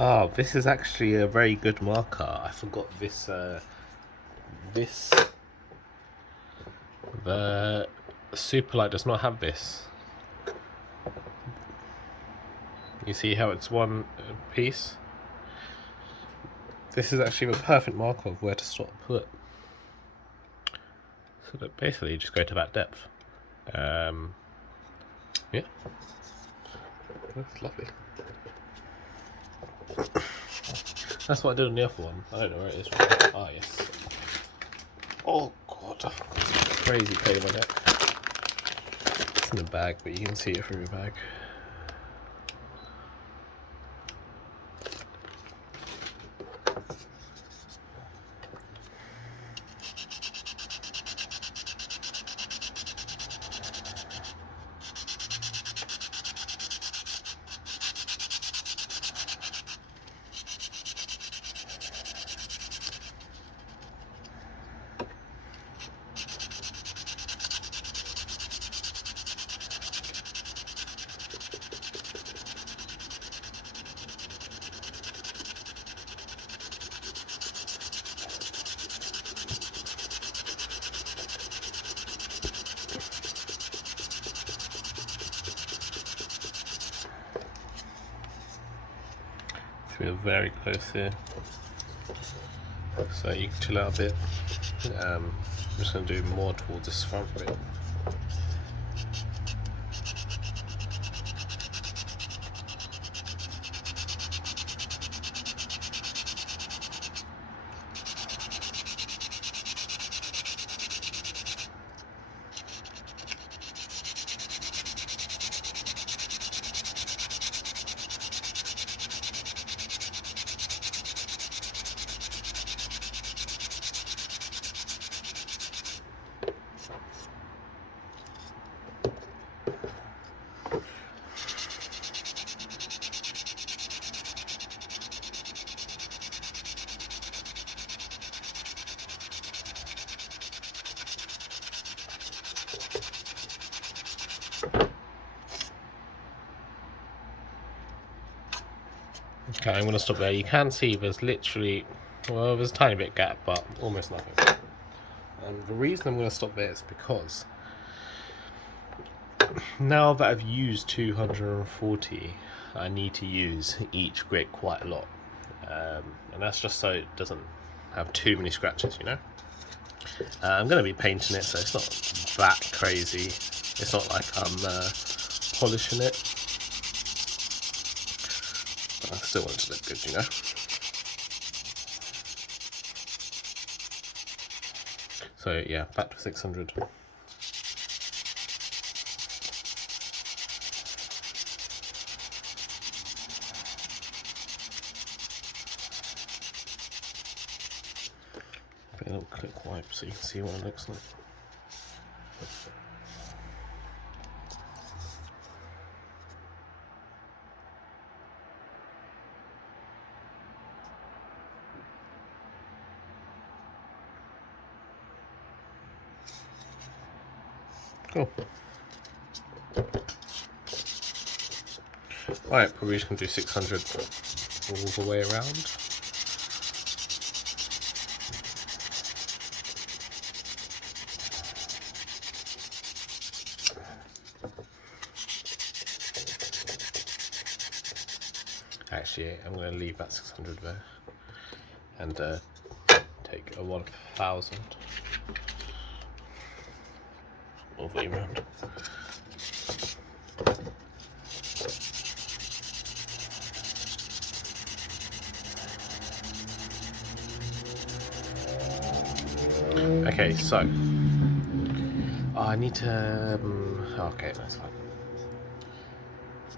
Oh, this is actually a very good marker. I forgot this. The Superlight does not have this. You see how it's one piece? This is actually the perfect marker of where to stop put. So that basically you just go to that depth. Yeah, that's lovely. That's what I did on the other one. I don't know where it is. Ah, yes. Oh god, crazy pain on it. It's in the bag, but you can see it through the bag. We're very close here, so you can chill out a bit. I'm just going to do more towards this front bit. Okay, I'm going to stop there. You can see there's literally, well, there's a tiny bit gap, but almost nothing. And the reason I'm going to stop there is because now that I've used 240, I need to use each grit quite a lot. And that's just so it doesn't have too many scratches, you know? I'm going to be painting it, so it's not that crazy. It's not like I'm polishing it. But I still want it to look good, you know? So yeah, back to 600. A little click wipe so you can see what it looks like. Cool. Alright, probably just gonna do 600 all the way around. Actually, I'm going to leave that 600 there and take a 1000 all the way around. Okay, so I need to. Okay, that's fine.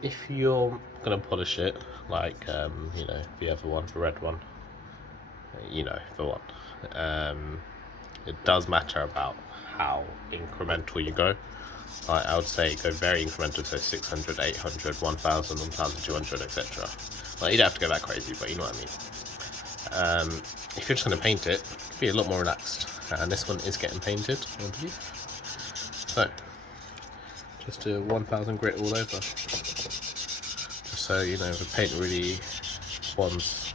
If you're gonna polish it, like you know, the other one, the red one, you know, the one. It does matter about how incremental you go. I would say go very incremental, so 600, 800, 1000, 1200, etc. Like, you don't have to go that crazy, but you know what I mean. If you're just going to paint it, be a lot more relaxed. And this one is getting painted, I believe. So, just do 1000 grit all over. Just so, you know, the paint really response.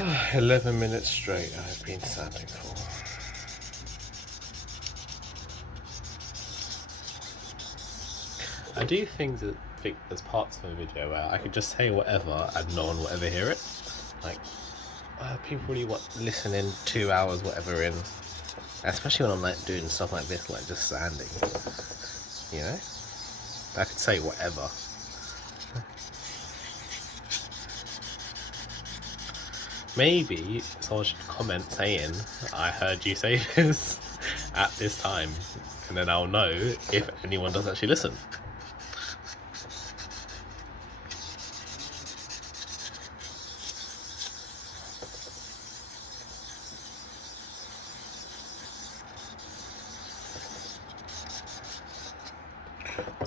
Ah, 11 minutes straight I've been sanding for. I do think there's parts of a video where I could just say whatever and no one will ever hear it. Like, people really listen in 2 hours, whatever, in. Especially when I'm like doing stuff like this, like just sanding. You know? I could say whatever. Maybe someone should comment saying, I heard you say this at this time, and then I'll know if anyone does actually listen.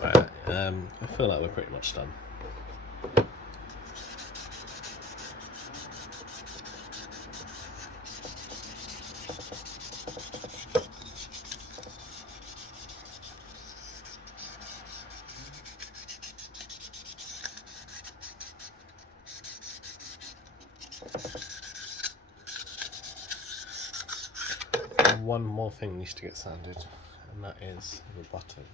Right, I feel like we're pretty much done. One more thing needs to get sanded, and that is the buttons.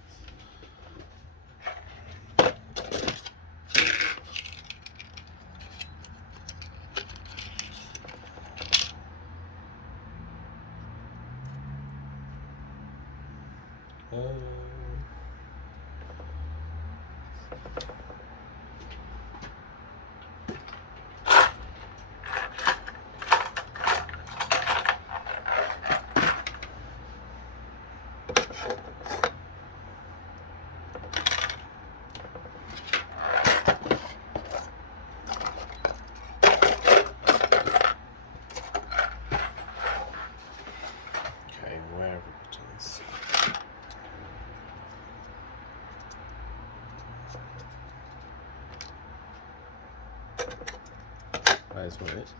That is what it is.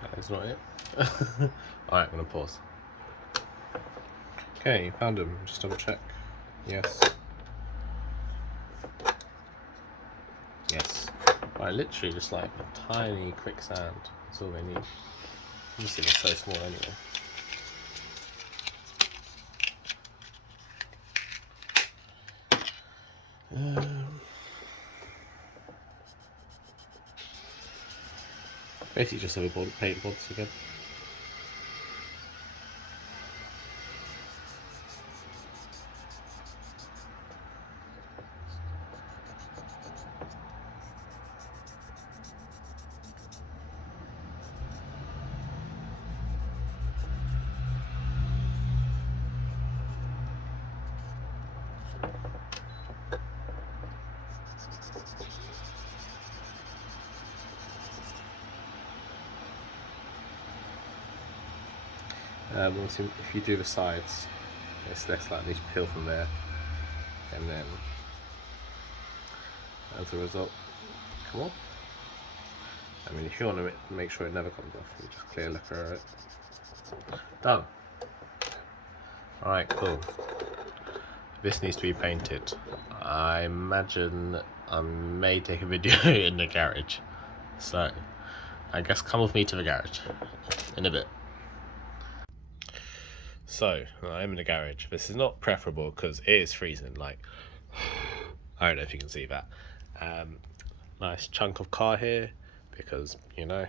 That is not it. Alright, I'm going to pause. Okay, found them. Just double check. Yes. Yes. Right, literally just like a tiny quicksand. That's all they need. This thing is so small anyway. Basically just over paint boards again. Obviously, if you do the sides, it's less likely to peel from there, and then as a result, come off. I mean, if you want to make sure it never comes off, you just clear lacquer it. Done. Alright, cool. This needs to be painted. I imagine I may take a video in the garage, so I guess come with me to the garage in a bit. So, I'm in the garage. This is not preferable because it is freezing, like, I don't know if you can see that. Nice chunk of car here, because, you know,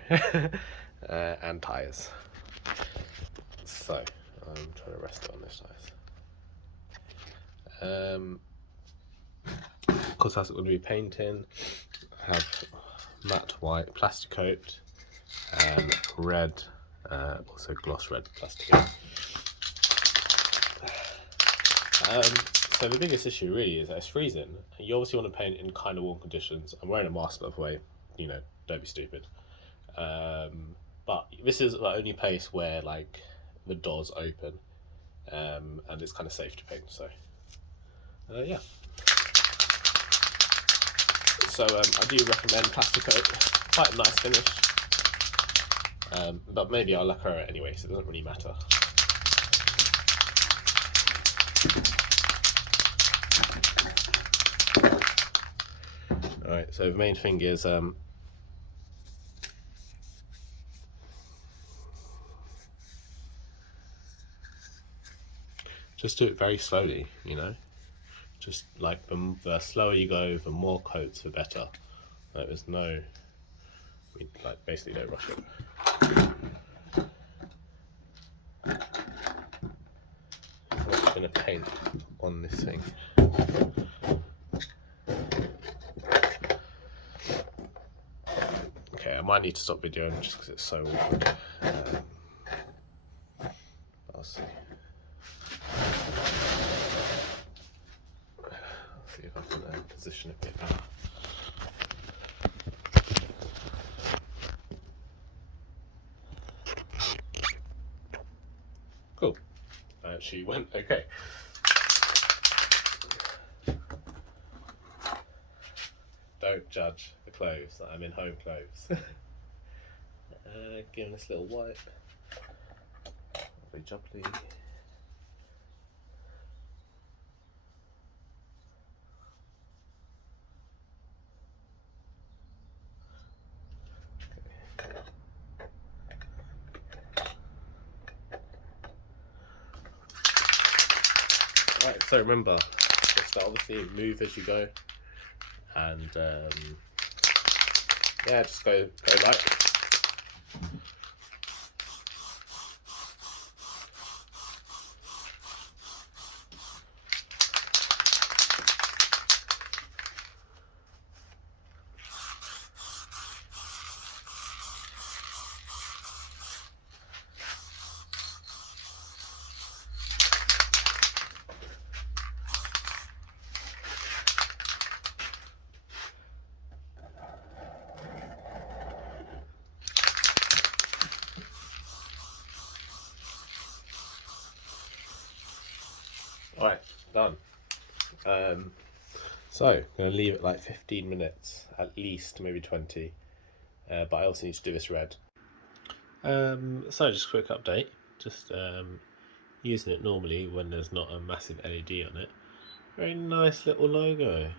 and tyres. So, I'm trying to rest it on this side. Of course, that's what we're going to be painting. I have matte white plastic coat and red, also gloss red plastic coat. So the biggest issue really is that it's freezing. You obviously want to paint in kind of warm conditions. I'm wearing a mask, by the way, you know, don't be stupid. But this is the only place where like the doors open, and it's kind of safe to paint. So yeah. So I do recommend plastic coat. Quite a nice finish, but maybe I'll lacquer it anyway, so it doesn't really matter. Alright, so the main thing is just do it very slowly, you know. Just like the slower you go, the more coats, the better. Like there's no, like basically don't rush it. I'm just gonna paint on this thing. Okay, I might need to stop videoing just because it's so awkward. I'll see. I'll see if I can position it a bit better. Cool. Actually went okay. Don't judge the clothes. I'm in home clothes. Giving this little wipe. Very jubbly. Right, so remember, just obviously move as you go, and yeah, just go light. Alright, done. So, I'm going to leave it like 15 minutes, at least, maybe 20. But I also need to do this red. So just a quick update. Just using it normally when there's not a massive LED on it. Very nice little logo.